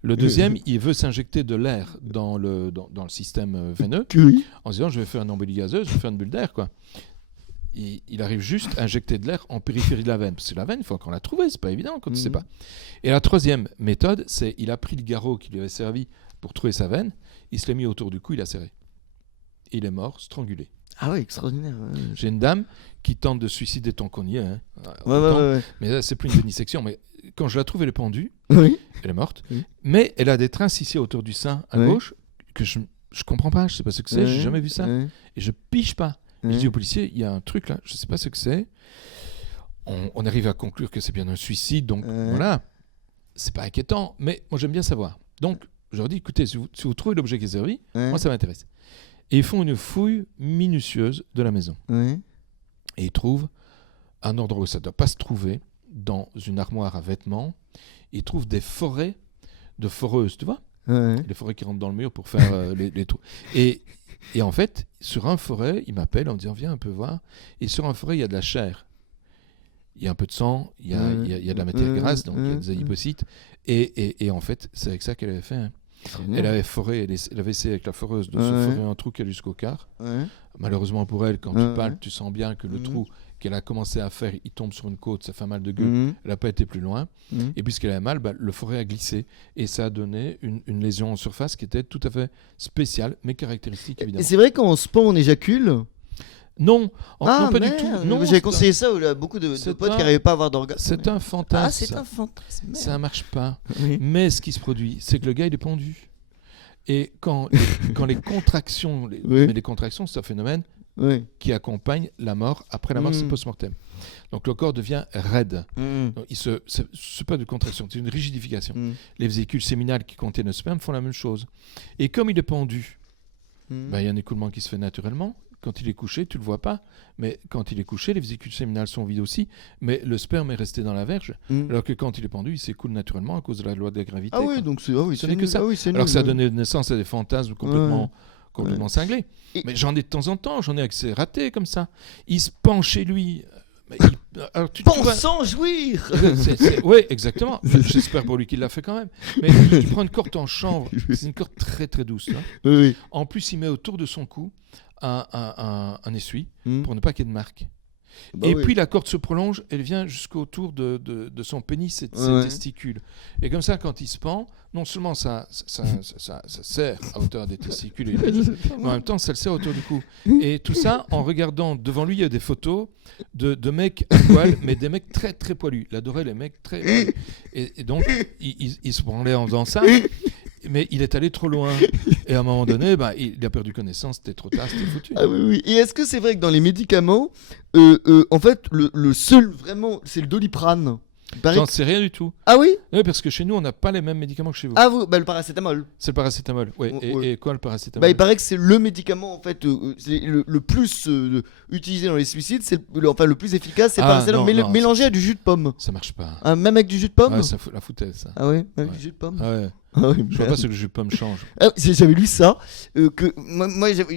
Le deuxième, il veut s'injecter de l'air dans le système veineux en se disant je vais faire une embolie gazeuse, je vais faire une bulle d'air quoi. Il arrive juste à injecter de l'air en périphérie de la veine parce que la veine, il faut encore la trouver, c'est pas évident quand tu ne sais pas. Et la troisième méthode, c'est il a pris le garrot qui lui avait servi pour trouver sa veine, il se l'est mis autour du cou, il a serré. Et il est mort, strangulé. Ah ouais, extraordinaire. Ouais. J'ai une dame qui tente de suicider tant qu'on y est. Hein. Ouais. Mais là, c'est plus une dénissection. Mais quand je la trouve, elle est pendue. Elle est morte. Mais elle a des traces ici autour du sein à gauche que je comprends pas. Je sais pas ce que c'est. J'ai jamais vu ça. Et je pige pas. Et je dis au policier, il y a un truc là. Je sais pas ce que c'est. On arrive à conclure que c'est bien un suicide. Donc voilà. C'est pas inquiétant. Mais moi, j'aime bien savoir. Donc, je leur dis, écoutez, si vous trouvez l'objet qui est servi, moi, ça m'intéresse. Et ils font une fouille minutieuse de la maison. Et ils trouvent un endroit où ça ne doit pas se trouver, dans une armoire à vêtements. Ils trouvent des forêts de foreuses, tu vois, les forêts qui rentrent dans le mur pour faire les trous. Et en fait, sur un forêt, ils m'appellent en me disant, viens un peu voir. Et sur un forêt, il y a de la chair. Il y a un peu de sang, il y a de la matière grasse, donc il y a des adipocytes. Et en fait, c'est avec ça qu'elle avait fait. Elle avait essayé avec la foreuse de se forer un trou qui allait jusqu'au quart. Malheureusement pour elle, quand tu palpes, tu sens bien que le trou qu'elle a commencé à faire, il tombe sur une côte, ça fait mal de gueule. Elle n'a pas été plus loin. Et puisqu'elle avait mal, le foret a glissé. Et ça a donné une lésion en surface qui était tout à fait spéciale, mais caractéristique évidemment. Et c'est vrai quand on se pend, on éjacule? Non, non, pas du tout. Non, j'avais conseillé ça à beaucoup de potes qui n'arrivaient pas à avoir d'orgasme. C'est un fantasme. Ah, c'est un fantasme. Ça ne marche pas. Mais ce qui se produit, c'est que le gars, il est pendu. Et quand les contractions, les contractions, c'est un phénomène qui accompagne la mort. Après la mort, c'est post-mortem. Donc le corps devient raide. C'est pas de contraction, c'est une rigidification. Les vésicules séminales qui contiennent le sperme font la même chose. Et comme il est pendu, il y a un écoulement qui se fait naturellement. Quand il est couché, tu ne le vois pas. Mais quand il est couché, les vésicules séminales sont vides aussi. Mais le sperme est resté dans la verge. Alors que quand il est pendu, il s'écoule naturellement à cause de la loi de la gravité. Ah oui, donc c'est que ça. Alors que ça a donné naissance à des fantasmes complètement cinglés. Mais j'en ai de temps en temps, j'en ai accès raté comme ça. Il se pend chez lui, Mais alors, tu vois- Pensant jouir. Oui, exactement. J'espère pour lui qu'il l'a fait quand même. Mais il prend une corde en chanvre. C'est une corde très très douce. Là. Oui. En plus, il met autour de son cou un essuie Hmm. pour ne pas qu'il y ait de marque. Bah Et oui. puis la corde se prolonge, elle vient jusqu'autour de son pénis et de ses Ouais. testicules. Et comme ça, quand il se pend, non seulement ça serre à hauteur des testicules et du pénis, mais en même temps, ça le serre autour du cou. Et tout ça, en regardant devant lui, il y a des photos de mecs à poil, mais des mecs très très poilus. Il adorait les mecs très poilus. Et donc, il se branlait en faisant ça. Mais il est allé trop loin. Et à un moment donné, il a perdu connaissance, c'était trop tard, c'était foutu. Ah oui, oui. Et est-ce que c'est vrai que dans les médicaments, en fait, le seul vraiment, c'est le Doliprane. Il paraît J'en que- sais rien du tout. Ah oui. Oui, parce que chez nous, on n'a pas les mêmes médicaments que chez vous. Ah vous, bah, le paracétamol. C'est le paracétamol. Ouais. Ouais. Et quoi le paracétamol? Bah, il paraît que c'est le médicament en fait, c'est le plus utilisé dans les suicides, c'est enfin le plus efficace, c'est le Ah, paracétamol non, mélangé à du jus de pomme. Ça marche pas. Ah, même avec du jus de pomme. Ouais, ça fout la foutaise, ça. Ah ouais, avec Ouais. du jus de pomme. Ah ouais. Ah ouais, Je vois pas ce que le jus de pomme change. Ah, j'avais lu ça, que moi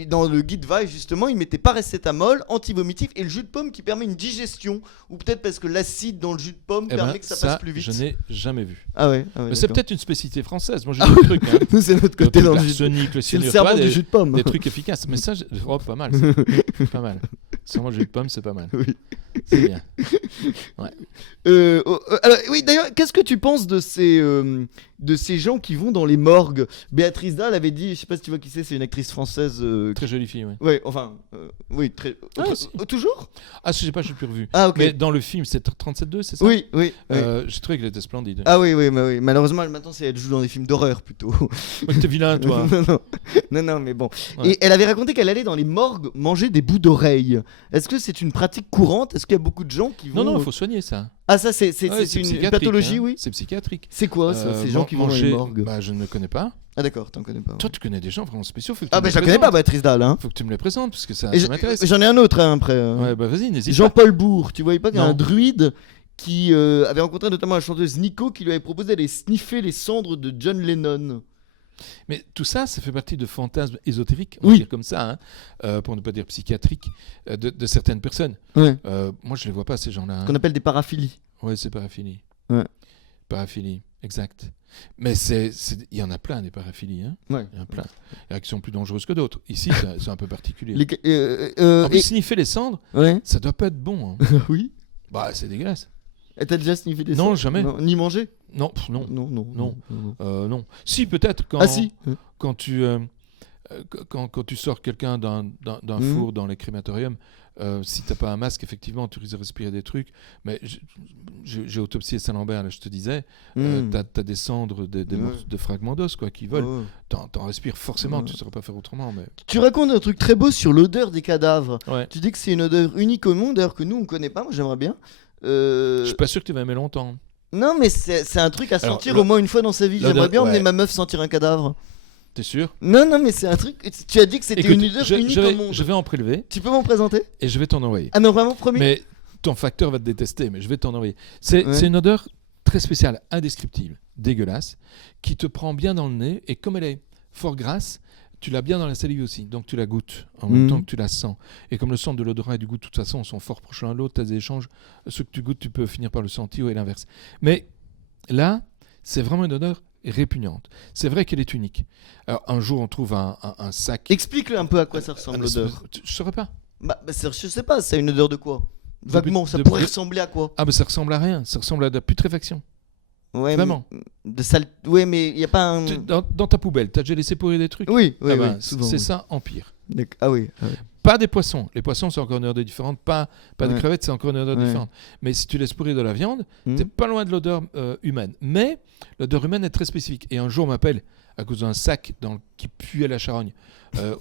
dans le guide Vice justement, il mettait paracétamol, antivomitif et le jus de pomme qui permet une digestion, ou peut-être parce que l'acide dans le jus de pomme Eh permet ben, que ça passe plus vite. je n'ai jamais vu. Ah ouais, Mais c'est d'accord. peut-être une spécificité française. Moi, j'ai des trucs. Hein. Nous c'est notre côté dans le jus. L'arsenic, le C'est le cyanure, cerveau tu vois, du jus de pomme. des trucs efficaces. Mais ça, pas mal. Ça. Pas mal. Sûrement le jus de pomme, c'est pas mal. Oui. C'est bien. Alors, oui, d'ailleurs, qu'est-ce que tu penses de ces gens qui vont dans les morgues? Béatrice Dalle avait dit, je sais pas si tu vois qui c'est une actrice française. Très jolie fille, ouais. Ouais, enfin, oui, très. Ah, si. Toujours? Ah, je sais pas, je l'ai plus revu. Ah ok. Mais dans le film, c'est 37.2, c'est ça? Oui, oui. oui. J'ai trouvé qu'elle était splendide. Ah oui, oui, mais oui. Malheureusement, maintenant, elle joue dans des films d'horreur plutôt. Ouais, t'es vilain, toi. non, mais bon. Ouais. Et elle avait raconté qu'elle allait dans les morgues manger des bouts d'oreilles. Est-ce que c'est une pratique courante? Est-ce qu'il y a beaucoup de gens qui vont. Non, il faut soigner ça. Ah, ça, c'est Ouais, une psychiatrique, pathologie, hein. oui. C'est psychiatrique. C'est quoi ça, ces gens qui vont dans les manger- morgues? Bah, je ne connais pas. Ah d'accord, t'en connais pas. Toi, tu connais des gens vraiment spéciaux. Faut que tu Ah me bah les je la connais pas, présentes. Béatrice Dalle. Hein. Faut que tu me les présentes parce que ça, Et ça m'intéresse. j'en ai un autre hein, après. Ouais, bah vas-y, n'hésite pas. Jean-Paul Bourg, tu voyais pas qu'il y a Non. un druide qui avait rencontré notamment la chanteuse Nico qui lui avait proposé d'aller sniffer les cendres de John Lennon. Mais tout ça, ça fait partie de fantasmes ésotériques, on va Oui. dire comme ça, hein, pour ne pas dire psychiatriques, de certaines personnes. Ouais. Moi, je les vois pas, ces gens-là. hein. Qu'on appelle des paraphilies. Ouais, c'est paraphilie. Ouais. Paraphilie, exact. Mais il y en a plein des paraphilies. Hein. Ouais. Il y en a plein. Il y en a qui sont plus dangereuses que d'autres. Ici, c'est un peu particulier. Les- En plus, sniffer les cendres, Ouais. ça doit pas être bon. hein. Oui. Bah, c'est dégueulasse. Et t'as déjà sniffé des Non, cendres? jamais. Ni mangé? Non, pff, non. Non, non. Non. non. Non. Si, peut-être quand, Ah si. quand tu sors quelqu'un d'un Mhm. four dans les crématoriums, si t'as pas un masque, effectivement, tu risques de respirer des trucs. Mais j'ai autopsié Saint-Lambert, là, je te disais, Mm. t'as des cendres, des Ouais. morceaux de fragments d'os quoi, qui volent. Ouais. T'en respires forcément, Ouais. tu ne saurais pas faire autrement. Mais... Tu racontes un truc très beau sur l'odeur des cadavres. Ouais. Tu dis que c'est une odeur unique au monde, d'ailleurs que nous on connaît pas, moi j'aimerais bien. Je suis pas sûr que tu vas aimer longtemps. Non mais c'est un truc à Alors, sentir au moins une fois dans sa vie. l'odeur- J'aimerais bien emmener ouais. ma meuf sentir un cadavre. T'es sûr? Non, mais c'est un truc. Tu as dit que c'était Écoute, une odeur unique au monde. je vais en prélever Tu peux m'en présenter? et je vais t'en envoyer. Ah non, vraiment, promis. Mais ton facteur va te détester, mais je vais t'en envoyer. C'est Ouais. c'est une odeur très spéciale, indescriptible, dégueulasse, qui te prend bien dans le nez, et comme elle est fort grasse, tu l'as bien dans la salive aussi, donc tu la goûtes en même Mhm. temps que tu la sens. Et comme le sens de l'odorat et du goût, de toute façon, sont fort proches l'un de l'autre, tu as des échanges, ce que tu goûtes, tu peux finir par le sentir et l'inverse. Mais là, c'est vraiment une odeur répugnante. C'est vrai qu'elle est unique. Alors, un jour, on trouve un sac... Explique-le un peu à quoi ça ressemble l'odeur. Je saurais pas. Je sais pas, c'est une odeur de quoi? Vaguement, ça de- pourrait de- ressembler à quoi? Ah, mais ça ressemble à rien. Ça ressemble à de la putréfaction. Ouais, Vraiment. De sale. Ouais, mais il y a pas un. Dans ta poubelle, t'as déjà laissé pourrir des trucs? Oui, oui, Ah ben, oui, souvent, c'est oui. ça en pire. Ah oui. Ah oui. Pas des poissons. Les poissons, c'est encore une odeur différente. Pas des Ouais. crevettes, c'est encore une odeur Ouais. différente. Mais si tu laisses pourrir de la viande, Hmm. t'es pas loin de l'odeur humaine. Mais l'odeur humaine est très spécifique. Et un jour, on m'appelle à cause d'un sac qui puait la charogne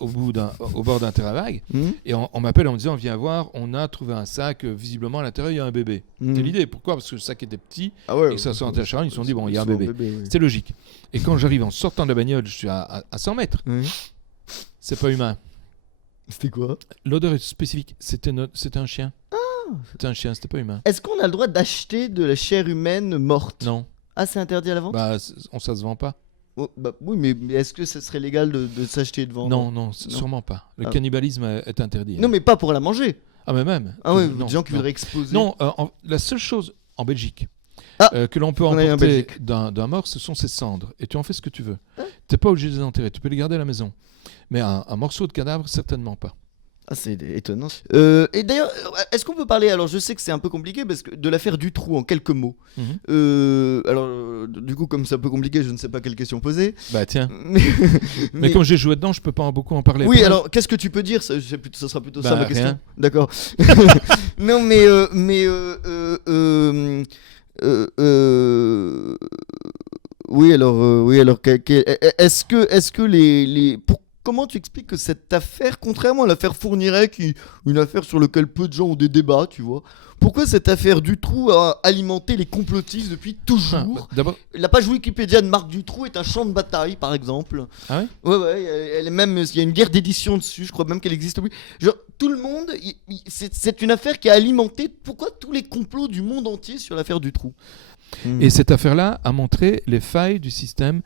au bord d'un terrain vague. Hmm. Et on m'appelle en me disant, viens voir, on a trouvé un sac, visiblement à l'intérieur, il y a un bébé. Hmm. C'était l'idée. Pourquoi? Parce que le sac était petit. Ah ouais. Et que ça sortait de la charogne, ils se sont dit, bon, il y a un Souvent bébé. oui. C'était logique. Et quand j'arrive en sortant de la bagnole, je suis à 100 mètres. Oui. C'est pas humain. C'était quoi? L'odeur est spécifique. C'était un chien. C'était un chien, c'était pas humain. Est-ce qu'on a le droit d'acheter de la chair humaine morte? Non. Ah, c'est interdit à la vente? Bah, ça se vend pas. Oh, bah, oui, mais est-ce que ce serait légal de s'acheter et de vendre? Non, Non. sûrement pas. Le Ah. cannibalisme est interdit. hein. Non, mais pas pour la manger. Ah, mais même. Ah ouais, Non, des gens qui non. voudraient exploser. Non, la seule chose en Belgique que l'on peut on est en emporter Belgique. d'un mort, ce sont ses cendres. Et tu en fais ce que tu veux. Tu n'es pas obligé de les enterrer, tu peux les garder à la maison. Mais un morceau de cadavre, certainement pas. Ah, c'est étonnant. Et d'ailleurs, est-ce qu'on peut parler, alors je sais que c'est un peu compliqué, parce que de l'affaire Dutroux en quelques mots. Du coup, comme c'est un peu compliqué, je ne sais pas quelle question poser. Bah tiens. Mais, Mais comme j'ai joué dedans, je peux pas beaucoup en parler. oui, Pour alors qu'est-ce que tu peux dire? Ça sera plutôt ça Bah, ma question. rien. D'accord. Non, mais oui, alors est-ce que comment tu expliques que cette affaire, contrairement à l'affaire Fourniret, qui une affaire sur laquelle peu de gens ont des débats, tu vois, pourquoi cette affaire Dutroux a alimenté les complotistes depuis toujours? D'abord, La page Wikipédia de Marc Dutroux est un champ de bataille, par exemple. ah ouais Ouais, elle est même, il y a une guerre d'édition dessus, je crois même qu'elle existe. Oui. Genre, tout le monde, c'est une affaire qui a alimenté, pourquoi tous les complots du monde entier sur l'affaire Dutroux? Et cette affaire-là a montré les failles du système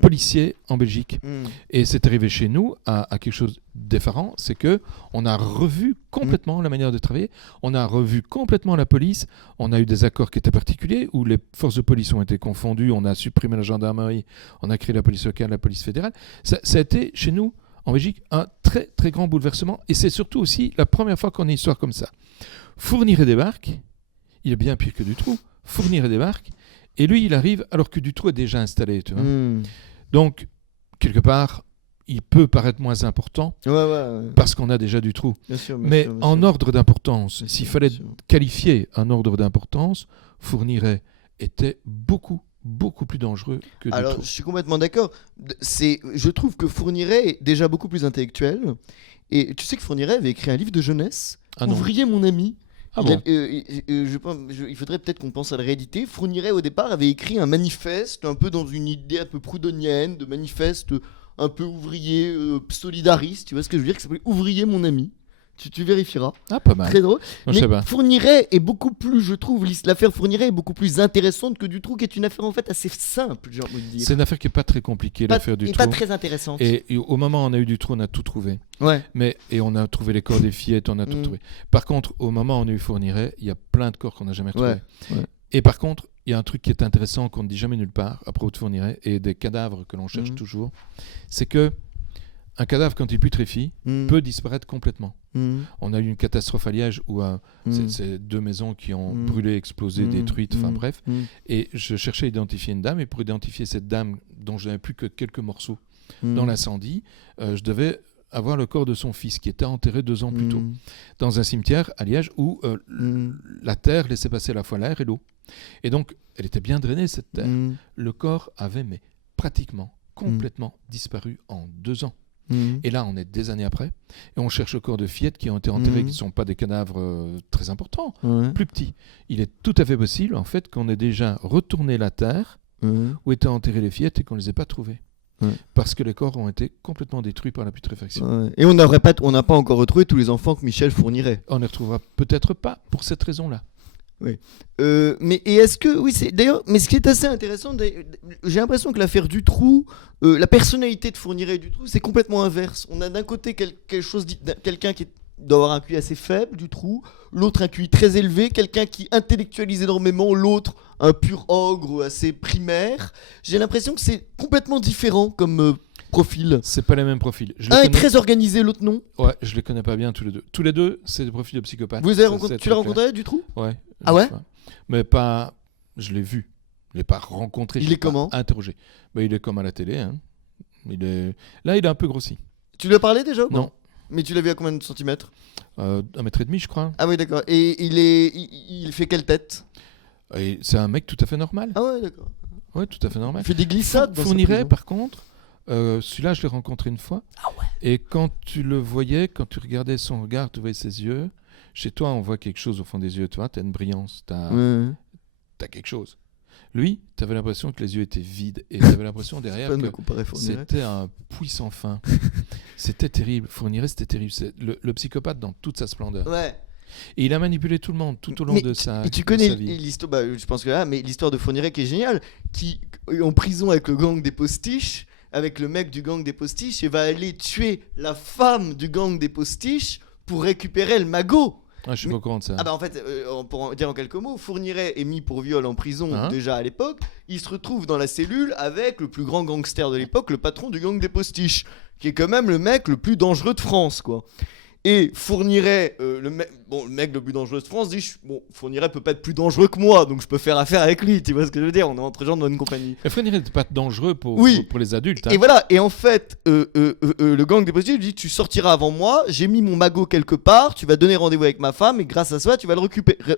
policier en Belgique. Et c'est arrivé chez nous à quelque chose d'effarant, c'est que on a revu complètement la manière de travailler, on a revu complètement la police, on a eu des accords qui étaient particuliers, où les forces de police ont été confondues, on a supprimé la gendarmerie, on a créé la police locale, la police fédérale. Ça a été chez nous, en Belgique, un très très grand bouleversement, et c'est surtout aussi la première fois qu'on a une histoire comme ça. Fourniret débarque, il est bien pire que Dutroux. Fourniret débarque, et lui il arrive alors que Dutroux est déjà installé, tu vois. Donc quelque part il peut paraître moins important parce qu'on a déjà Dutroux, bien sûr, mais en ordre d'importance, Bien s'il sûr, fallait bien sûr. qualifier un ordre d'importance, Fourniret était beaucoup plus dangereux que Alors, Dutroux. je suis complètement d'accord. Je trouve que Fourniret est déjà beaucoup plus intellectuel. Et tu sais que Fourniret avait écrit un livre de jeunesse, Ah non. Ouvrier mon ami. Ah bon. Il faudrait peut-être qu'on pense à le rééditer. Fourniret, au départ, avait écrit un manifeste, un peu dans une idée un peu proudhonienne, de manifeste un peu ouvrier, solidariste, tu vois ce que je veux dire, qui s'appelait Ouvrier mon ami. Tu vérifieras. Ah, pas mal. Très drôle. Non, je sais Mais pas. Fourniret est beaucoup plus, je trouve, l'affaire Fourniret est beaucoup plus intéressante que Dutroux, qui est une affaire en fait assez simple, j'ai envie de dire. C'est une affaire qui n'est pas très compliquée, l'affaire Et Dutroux. pas très intéressante. Et au moment où on a eu Dutroux, on a tout trouvé. Ouais. Et on a trouvé les corps des fillettes, on a tout trouvé. Par contre, au moment où on a eu Fourniret, il y a plein de corps qu'on n'a jamais retrouvés. Ouais. Et par contre, il y a un truc qui est intéressant qu'on ne dit jamais nulle part à propos de Fourniret et des cadavres que l'on cherche toujours, c'est que un cadavre, quand il putréfie, peut disparaître complètement. On a eu une catastrophe à Liège où c'est 2 maisons qui ont brûlé, explosé, détruites, enfin bref. Et je cherchais à identifier une dame, et pour identifier cette dame dont je n'avais plus que quelques morceaux dans l'incendie, je devais avoir le corps de son fils qui était enterré 2 ans plus tôt dans un cimetière à Liège où la terre laissait passer à la fois l'air et l'eau. Et donc, elle était bien drainée, cette terre. Le corps avait pratiquement complètement disparu en 2 ans. Et là, on est des années après, et on cherche le corps de fillettes qui ont été enterrées, qui ne sont pas des cadavres très importants, plus petits. Il est tout à fait possible, en fait, qu'on ait déjà retourné la terre où étaient enterrées les fillettes et qu'on ne les ait pas trouvées. Parce que les corps ont été complètement détruits par la putréfaction. Et on n'a pas encore retrouvé tous les enfants que Michel Fourniret. On ne les retrouvera peut-être pas pour cette raison-là. Oui. Mais est-ce que c'est d'ailleurs, mais ce qui est assez intéressant, j'ai l'impression que l'affaire Dutroux, la personnalité de Fourniret et Dutroux, c'est complètement inverse. On a d'un côté quelqu'un qui doit avoir un QI assez faible, Dutroux, l'autre un QI très élevé, quelqu'un qui intellectualise énormément, l'autre un pur ogre assez primaire. J'ai l'impression que c'est complètement différent comme profil. C'est pas les mêmes profils. Un est très organisé, l'autre non. Ouais, je les connais pas bien tous les deux. Tous les deux, c'est des profils de psychopathes. Tu l'as rencontré, Dutroux? Ouais. Ah ouais? Mais pas. Je l'ai vu. Je l'ai pas rencontré. Il est comment? Interrogé. Bah, il est comme à la télé. Hein. Là, il est un peu grossi. Tu lui as parlé déjà ou Non. Mais tu l'as vu à combien de centimètres? 1,5 m, je crois. Ah oui, d'accord. Et il fait quelle tête? Et c'est un mec tout à fait normal. Ah ouais, d'accord. Ouais, tout à fait normal. Il fait des glissades dans sa Fourniret, prison. par contre, celui-là, je l'ai rencontré une fois. Ah ouais. Et quand tu le voyais, quand tu regardais son regard, tu voyais ses yeux. Chez toi, on voit quelque chose au fond des yeux. Tu vois, t'as une brillance, t'as quelque chose. Lui, t'avais l'impression que les yeux étaient vides et t'avais l'impression derrière que c'était un puits sans fin. C'était terrible. Fourniret, c'était terrible. C'est le psychopathe dans toute sa splendeur. Ouais. Et il a manipulé tout le monde tout au long de sa vie. Et tu connais l'histoire, je pense que là, mais l'histoire de Fourniret qui est géniale, qui est en prison avec le gang des postiches, avec le mec du gang des postiches, et va aller tuer la femme du gang des postiches pour récupérer le magot. Ah, je suis pas au courant de ça. Ah bah en fait, pour en dire en quelques mots, Fourniret est mis pour viol en prison déjà à l'époque. Il se retrouve dans la cellule avec le plus grand gangster de l'époque, le patron du gang des Postiches, qui est quand même le mec le plus dangereux de France, quoi. Et Fourniret, le mec le plus dangereux de France, dit bon, Fourniret peut pas être plus dangereux que moi, donc je peux faire affaire avec lui, tu vois ce que je veux dire, on est entre gens de bonne compagnie. Mais Fourniret n'était pas dangereux pour les adultes. Hein. Et voilà, et en fait, le gang des Postiches lui dit tu sortiras avant moi, j'ai mis mon magot quelque part, tu vas donner rendez-vous avec ma femme, et grâce à ça, tu vas le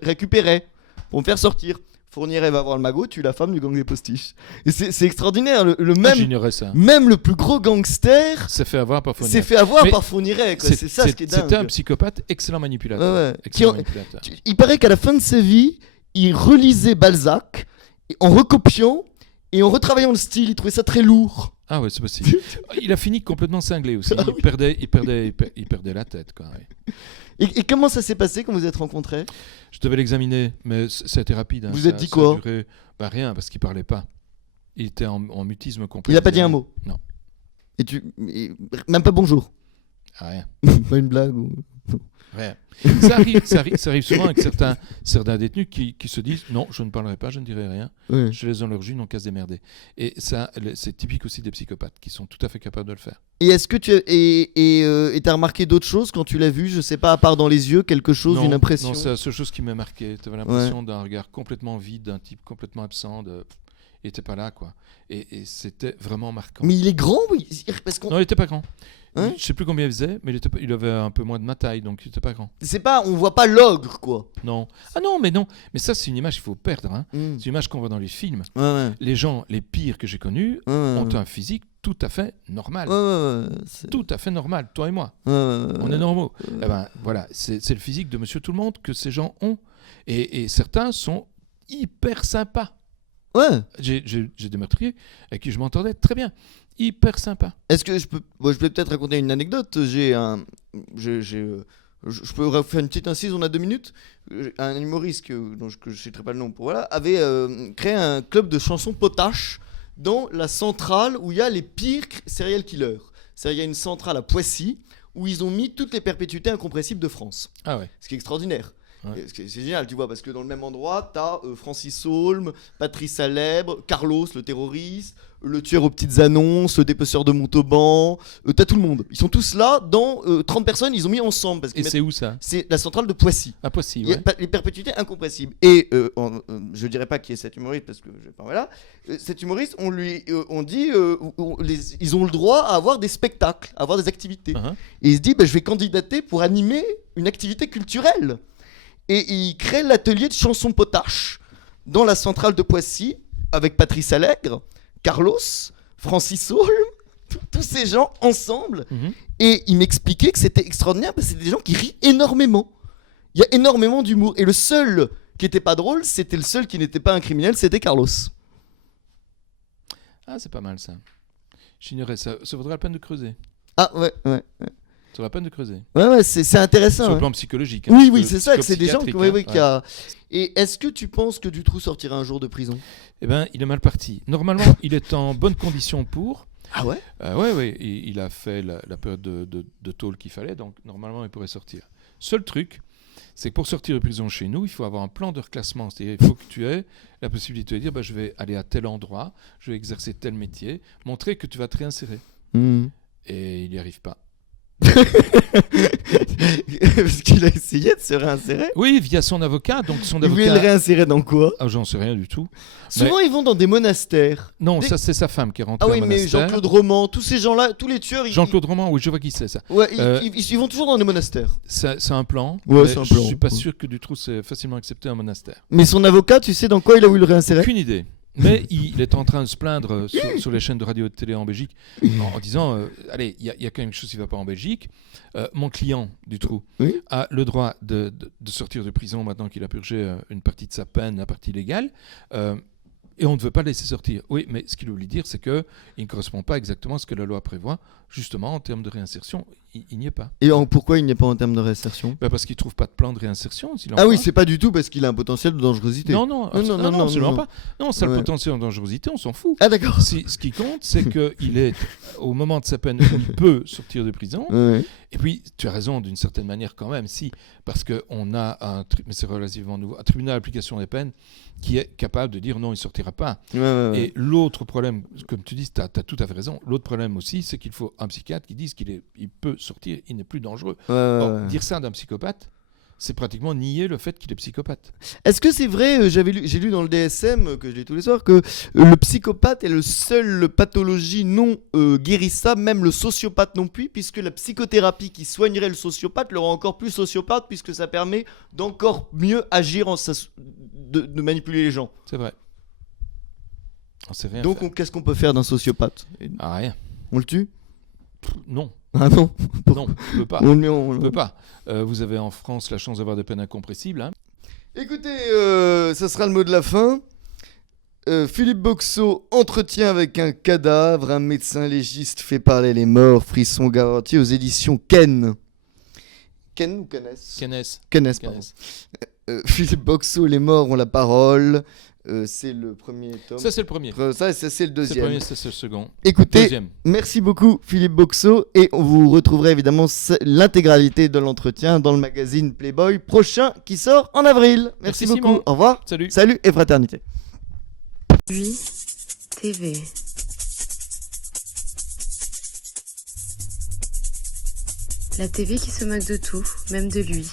récupérer pour me faire sortir. Fourniret va voir le magot, tue la femme du gang des Postiches. Et c'est extraordinaire, j'ignorais ça. Même le plus gros gangster s'est fait avoir par Fourniret. Par Fourniret, quoi. C'est ça ce qui est dingue. C'était un psychopathe, excellent manipulateur. Ouais. Manipulateur. Il paraît qu'à la fin de sa vie, il relisait Balzac en recopiant et en retravaillant le style, il trouvait ça très lourd. Ah ouais, c'est possible. Il a fini complètement cinglé aussi. Il perdait la tête, quoi. Oui. Et comment ça s'est passé quand vous êtes rencontrés ? Je devais l'examiner, mais ça a été rapide. Hein. Vous êtes dit quoi ? Rien, parce qu'il parlait pas. Il était en mutisme complet. Il a pas dit un mot ? Non. Même pas bonjour ? Rien. Pas une blague ou... Rien. Ça arrive souvent avec certains détenus qui se disent non, je ne parlerai pas, je ne dirai rien, je laisse dans leur jus, non qu'à se démerder. Et ça, c'est typique aussi des psychopathes qui sont tout à fait capables de le faire. Et est-ce que t'as remarqué d'autres choses quand tu l'as vu, je sais pas, à part dans les yeux, quelque chose, une impression ? Non, c'est la seule chose qui m'a marqué. Tu avais l'impression d'un regard complètement vide, d'un type complètement absent, il était pas là, quoi. Et c'était vraiment marquant. Mais il est grand, oui. Non, il était pas grand. Hein ? Je sais plus combien il faisait, mais il avait un peu moins de ma taille, donc il était pas grand. C'est pas, on voit pas l'ogre, quoi. Non. Ah non, mais ça c'est une image qu'il faut perdre. Hein. C'est une image qu'on voit dans les films. Les gens les pires que j'ai connus ont un physique tout à fait normal. Tout à fait normal, toi et moi. On est normaux. Eh ben, voilà, c'est le physique de Monsieur Tout le Monde que ces gens ont. Et certains sont hyper sympas. Ouais. J'ai des meurtriers avec qui je m'entendais très bien. Hyper sympa. Est-ce que je peux peut-être raconter une anecdote ? Je peux faire une petite incise, on a 2 minutes. Un humoriste que je ne citerai pas le nom, avait créé un club de chansons potaches dans la centrale où il y a les pires serial killers. C'est-à-dire il y a une centrale à Poissy où ils ont mis toutes les perpétuités incompressibles de France. Ah ouais. Ce qui est extraordinaire. Ouais. C'est génial, tu vois, parce que dans le même endroit, t'as Francis Saulme, Patrice Allèbre, Carlos, le terroriste, le tueur aux petites annonces, le dépeceur de Montauban, t'as tout le monde. Ils sont tous là, dans 30 personnes, ils ont mis ensemble. Parce et c'est où ça ? C'est la centrale de Poissy. À Poissy, ouais. Les perpétuités incompressibles. Et je dirais pas qui est cet humoriste, parce que voilà. Cet humoriste, on dit, ils ont le droit à avoir des spectacles, à avoir des activités. Et il se dit, je vais candidater pour animer une activité culturelle. Et il crée l'atelier de chansons potaches dans la centrale de Poissy avec Patrice Allègre, Carlos, Francis Saulme, tous ces gens ensemble. Et il m'expliquait que c'était extraordinaire parce que c'était des gens qui rient énormément. Il y a énormément d'humour. Et le seul qui était pas drôle, c'était le seul qui n'était pas un criminel, c'était Carlos. Ah, c'est pas mal ça. J'ignorais ça. Ça vaudrait la peine de creuser. Ah ouais. Ça vaut la peine de creuser. Ouais, c'est intéressant. Sur le plan psychologique. Hein, oui, c'est ça, que c'est des gens qui a... Et est-ce que tu penses que Dutroux sortira un jour de prison ? Eh ben, il est mal parti. Normalement, il est en bonne condition pour. Ah ouais ? Ouais. Il a fait la période de tôle qu'il fallait, donc normalement, il pourrait sortir. Seul truc, c'est que pour sortir de prison chez nous, il faut avoir un plan de reclassement. C'est-à-dire il faut que tu aies la possibilité de dire je vais aller à tel endroit, je vais exercer tel métier, montrer que tu vas te réinsérer. Et il n'y arrive pas. Parce qu'il a essayé de se réinsérer. Oui, via son avocat. Donc son avocat. Il voulait le réinsérer dans quoi ? Ah, j'en sais rien du tout. Souvent, ils vont dans des monastères. Non, ça c'est sa femme qui est rentrée au monastère. Ah oui, mais Jean-Claude Roman, tous ces gens-là, tous les tueurs. Jean-Claude Roman, oui, je vois qui c'est ça. Ouais, ils vont toujours dans des monastères. C'est un plan. Ouais, c'est un plan. Je suis pas sûr que Dutroux s'est facilement accepté un monastère. Mais son avocat, tu sais dans quoi il a voulu le réinsérer ? Aucune idée. Mais il est en train de se plaindre sur les chaînes de radio et de télé en Belgique en disant allez, il y a quand même quelque chose qui ne va pas en Belgique. Mon client, Dutroux, a le droit de sortir de prison maintenant qu'il a purgé une partie de sa peine, la partie légale. Et on ne veut pas le laisser sortir. Oui, mais ce qu'il voulait dire, c'est qu'il ne correspond pas exactement à ce que la loi prévoit, justement, en termes de réinsertion. il n'y est pas. Et pourquoi il n'y est pas en termes de réinsertion? Bah parce qu'il trouve pas de plan de réinsertion. Ah oui, c'est pas du tout parce qu'il a un potentiel de dangerosité. Non, absolument pas. Non, ça, le potentiel de dangerosité, on s'en fout. Ah d'accord. Ce qui compte, c'est qu'il est au moment de sa peine où il peut sortir de prison. Ouais. Et puis, tu as raison, d'une certaine manière quand même, si, parce qu'on a mais c'est relativement nouveau, un tribunal d'application des peines qui est capable de dire non, il ne sortira pas. Ouais. Et l'autre problème, comme tu dis, tu as tout à fait raison, l'autre problème aussi, c'est qu'il faut un psychiatre qui dise qu'il peut sortir, il n'est plus dangereux. Or, dire ça d'un psychopathe, c'est pratiquement nier le fait qu'il est psychopathe. Est-ce que c'est vrai, j'ai lu dans le DSM, que je lis tous les soirs, que le psychopathe est le seul pathologie non guérissable, même le sociopathe non plus, puisque la psychothérapie qui soignerait le sociopathe le rend encore plus sociopathe, puisque ça permet d'encore mieux agir, de manipuler les gens. C'est vrai. On sait rien. Donc qu'est-ce qu'on peut faire d'un sociopathe? Rien. On le tue? Non. Ah non. Non, on ne peut pas. On ne peut pas. Vous avez en France la chance d'avoir des peines incompressibles. Hein. Écoutez, ça sera le mot de la fin. Philippe Boxeau, entretien avec un cadavre, un médecin légiste fait parler les morts, frisson garanti aux éditions Ken. Ken ou Canès? Canès, pardon. Philippe Boxeau, les morts ont la parole. C'est le premier tome. Ça, c'est le premier. Ça, c'est le deuxième. C'est le premier, c'est le second. Écoutez, deuxième. Merci beaucoup Philippe Boxeau et vous retrouverez évidemment l'intégralité de l'entretien dans le magazine Playboy prochain qui sort en avril. Merci beaucoup. Simon. Au revoir. Salut et fraternité. Lui, TV. La TV qui se moque de tout, même de lui.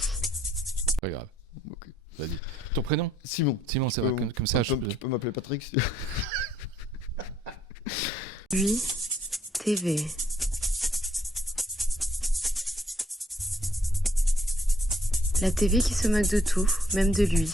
Pas grave. Okay. Vas-y. Ton prénom? Simon. Simon, ça va comme ça. Tu peux m'appeler Patrick. Lui, TV. La TV qui se moque de tout, même de lui.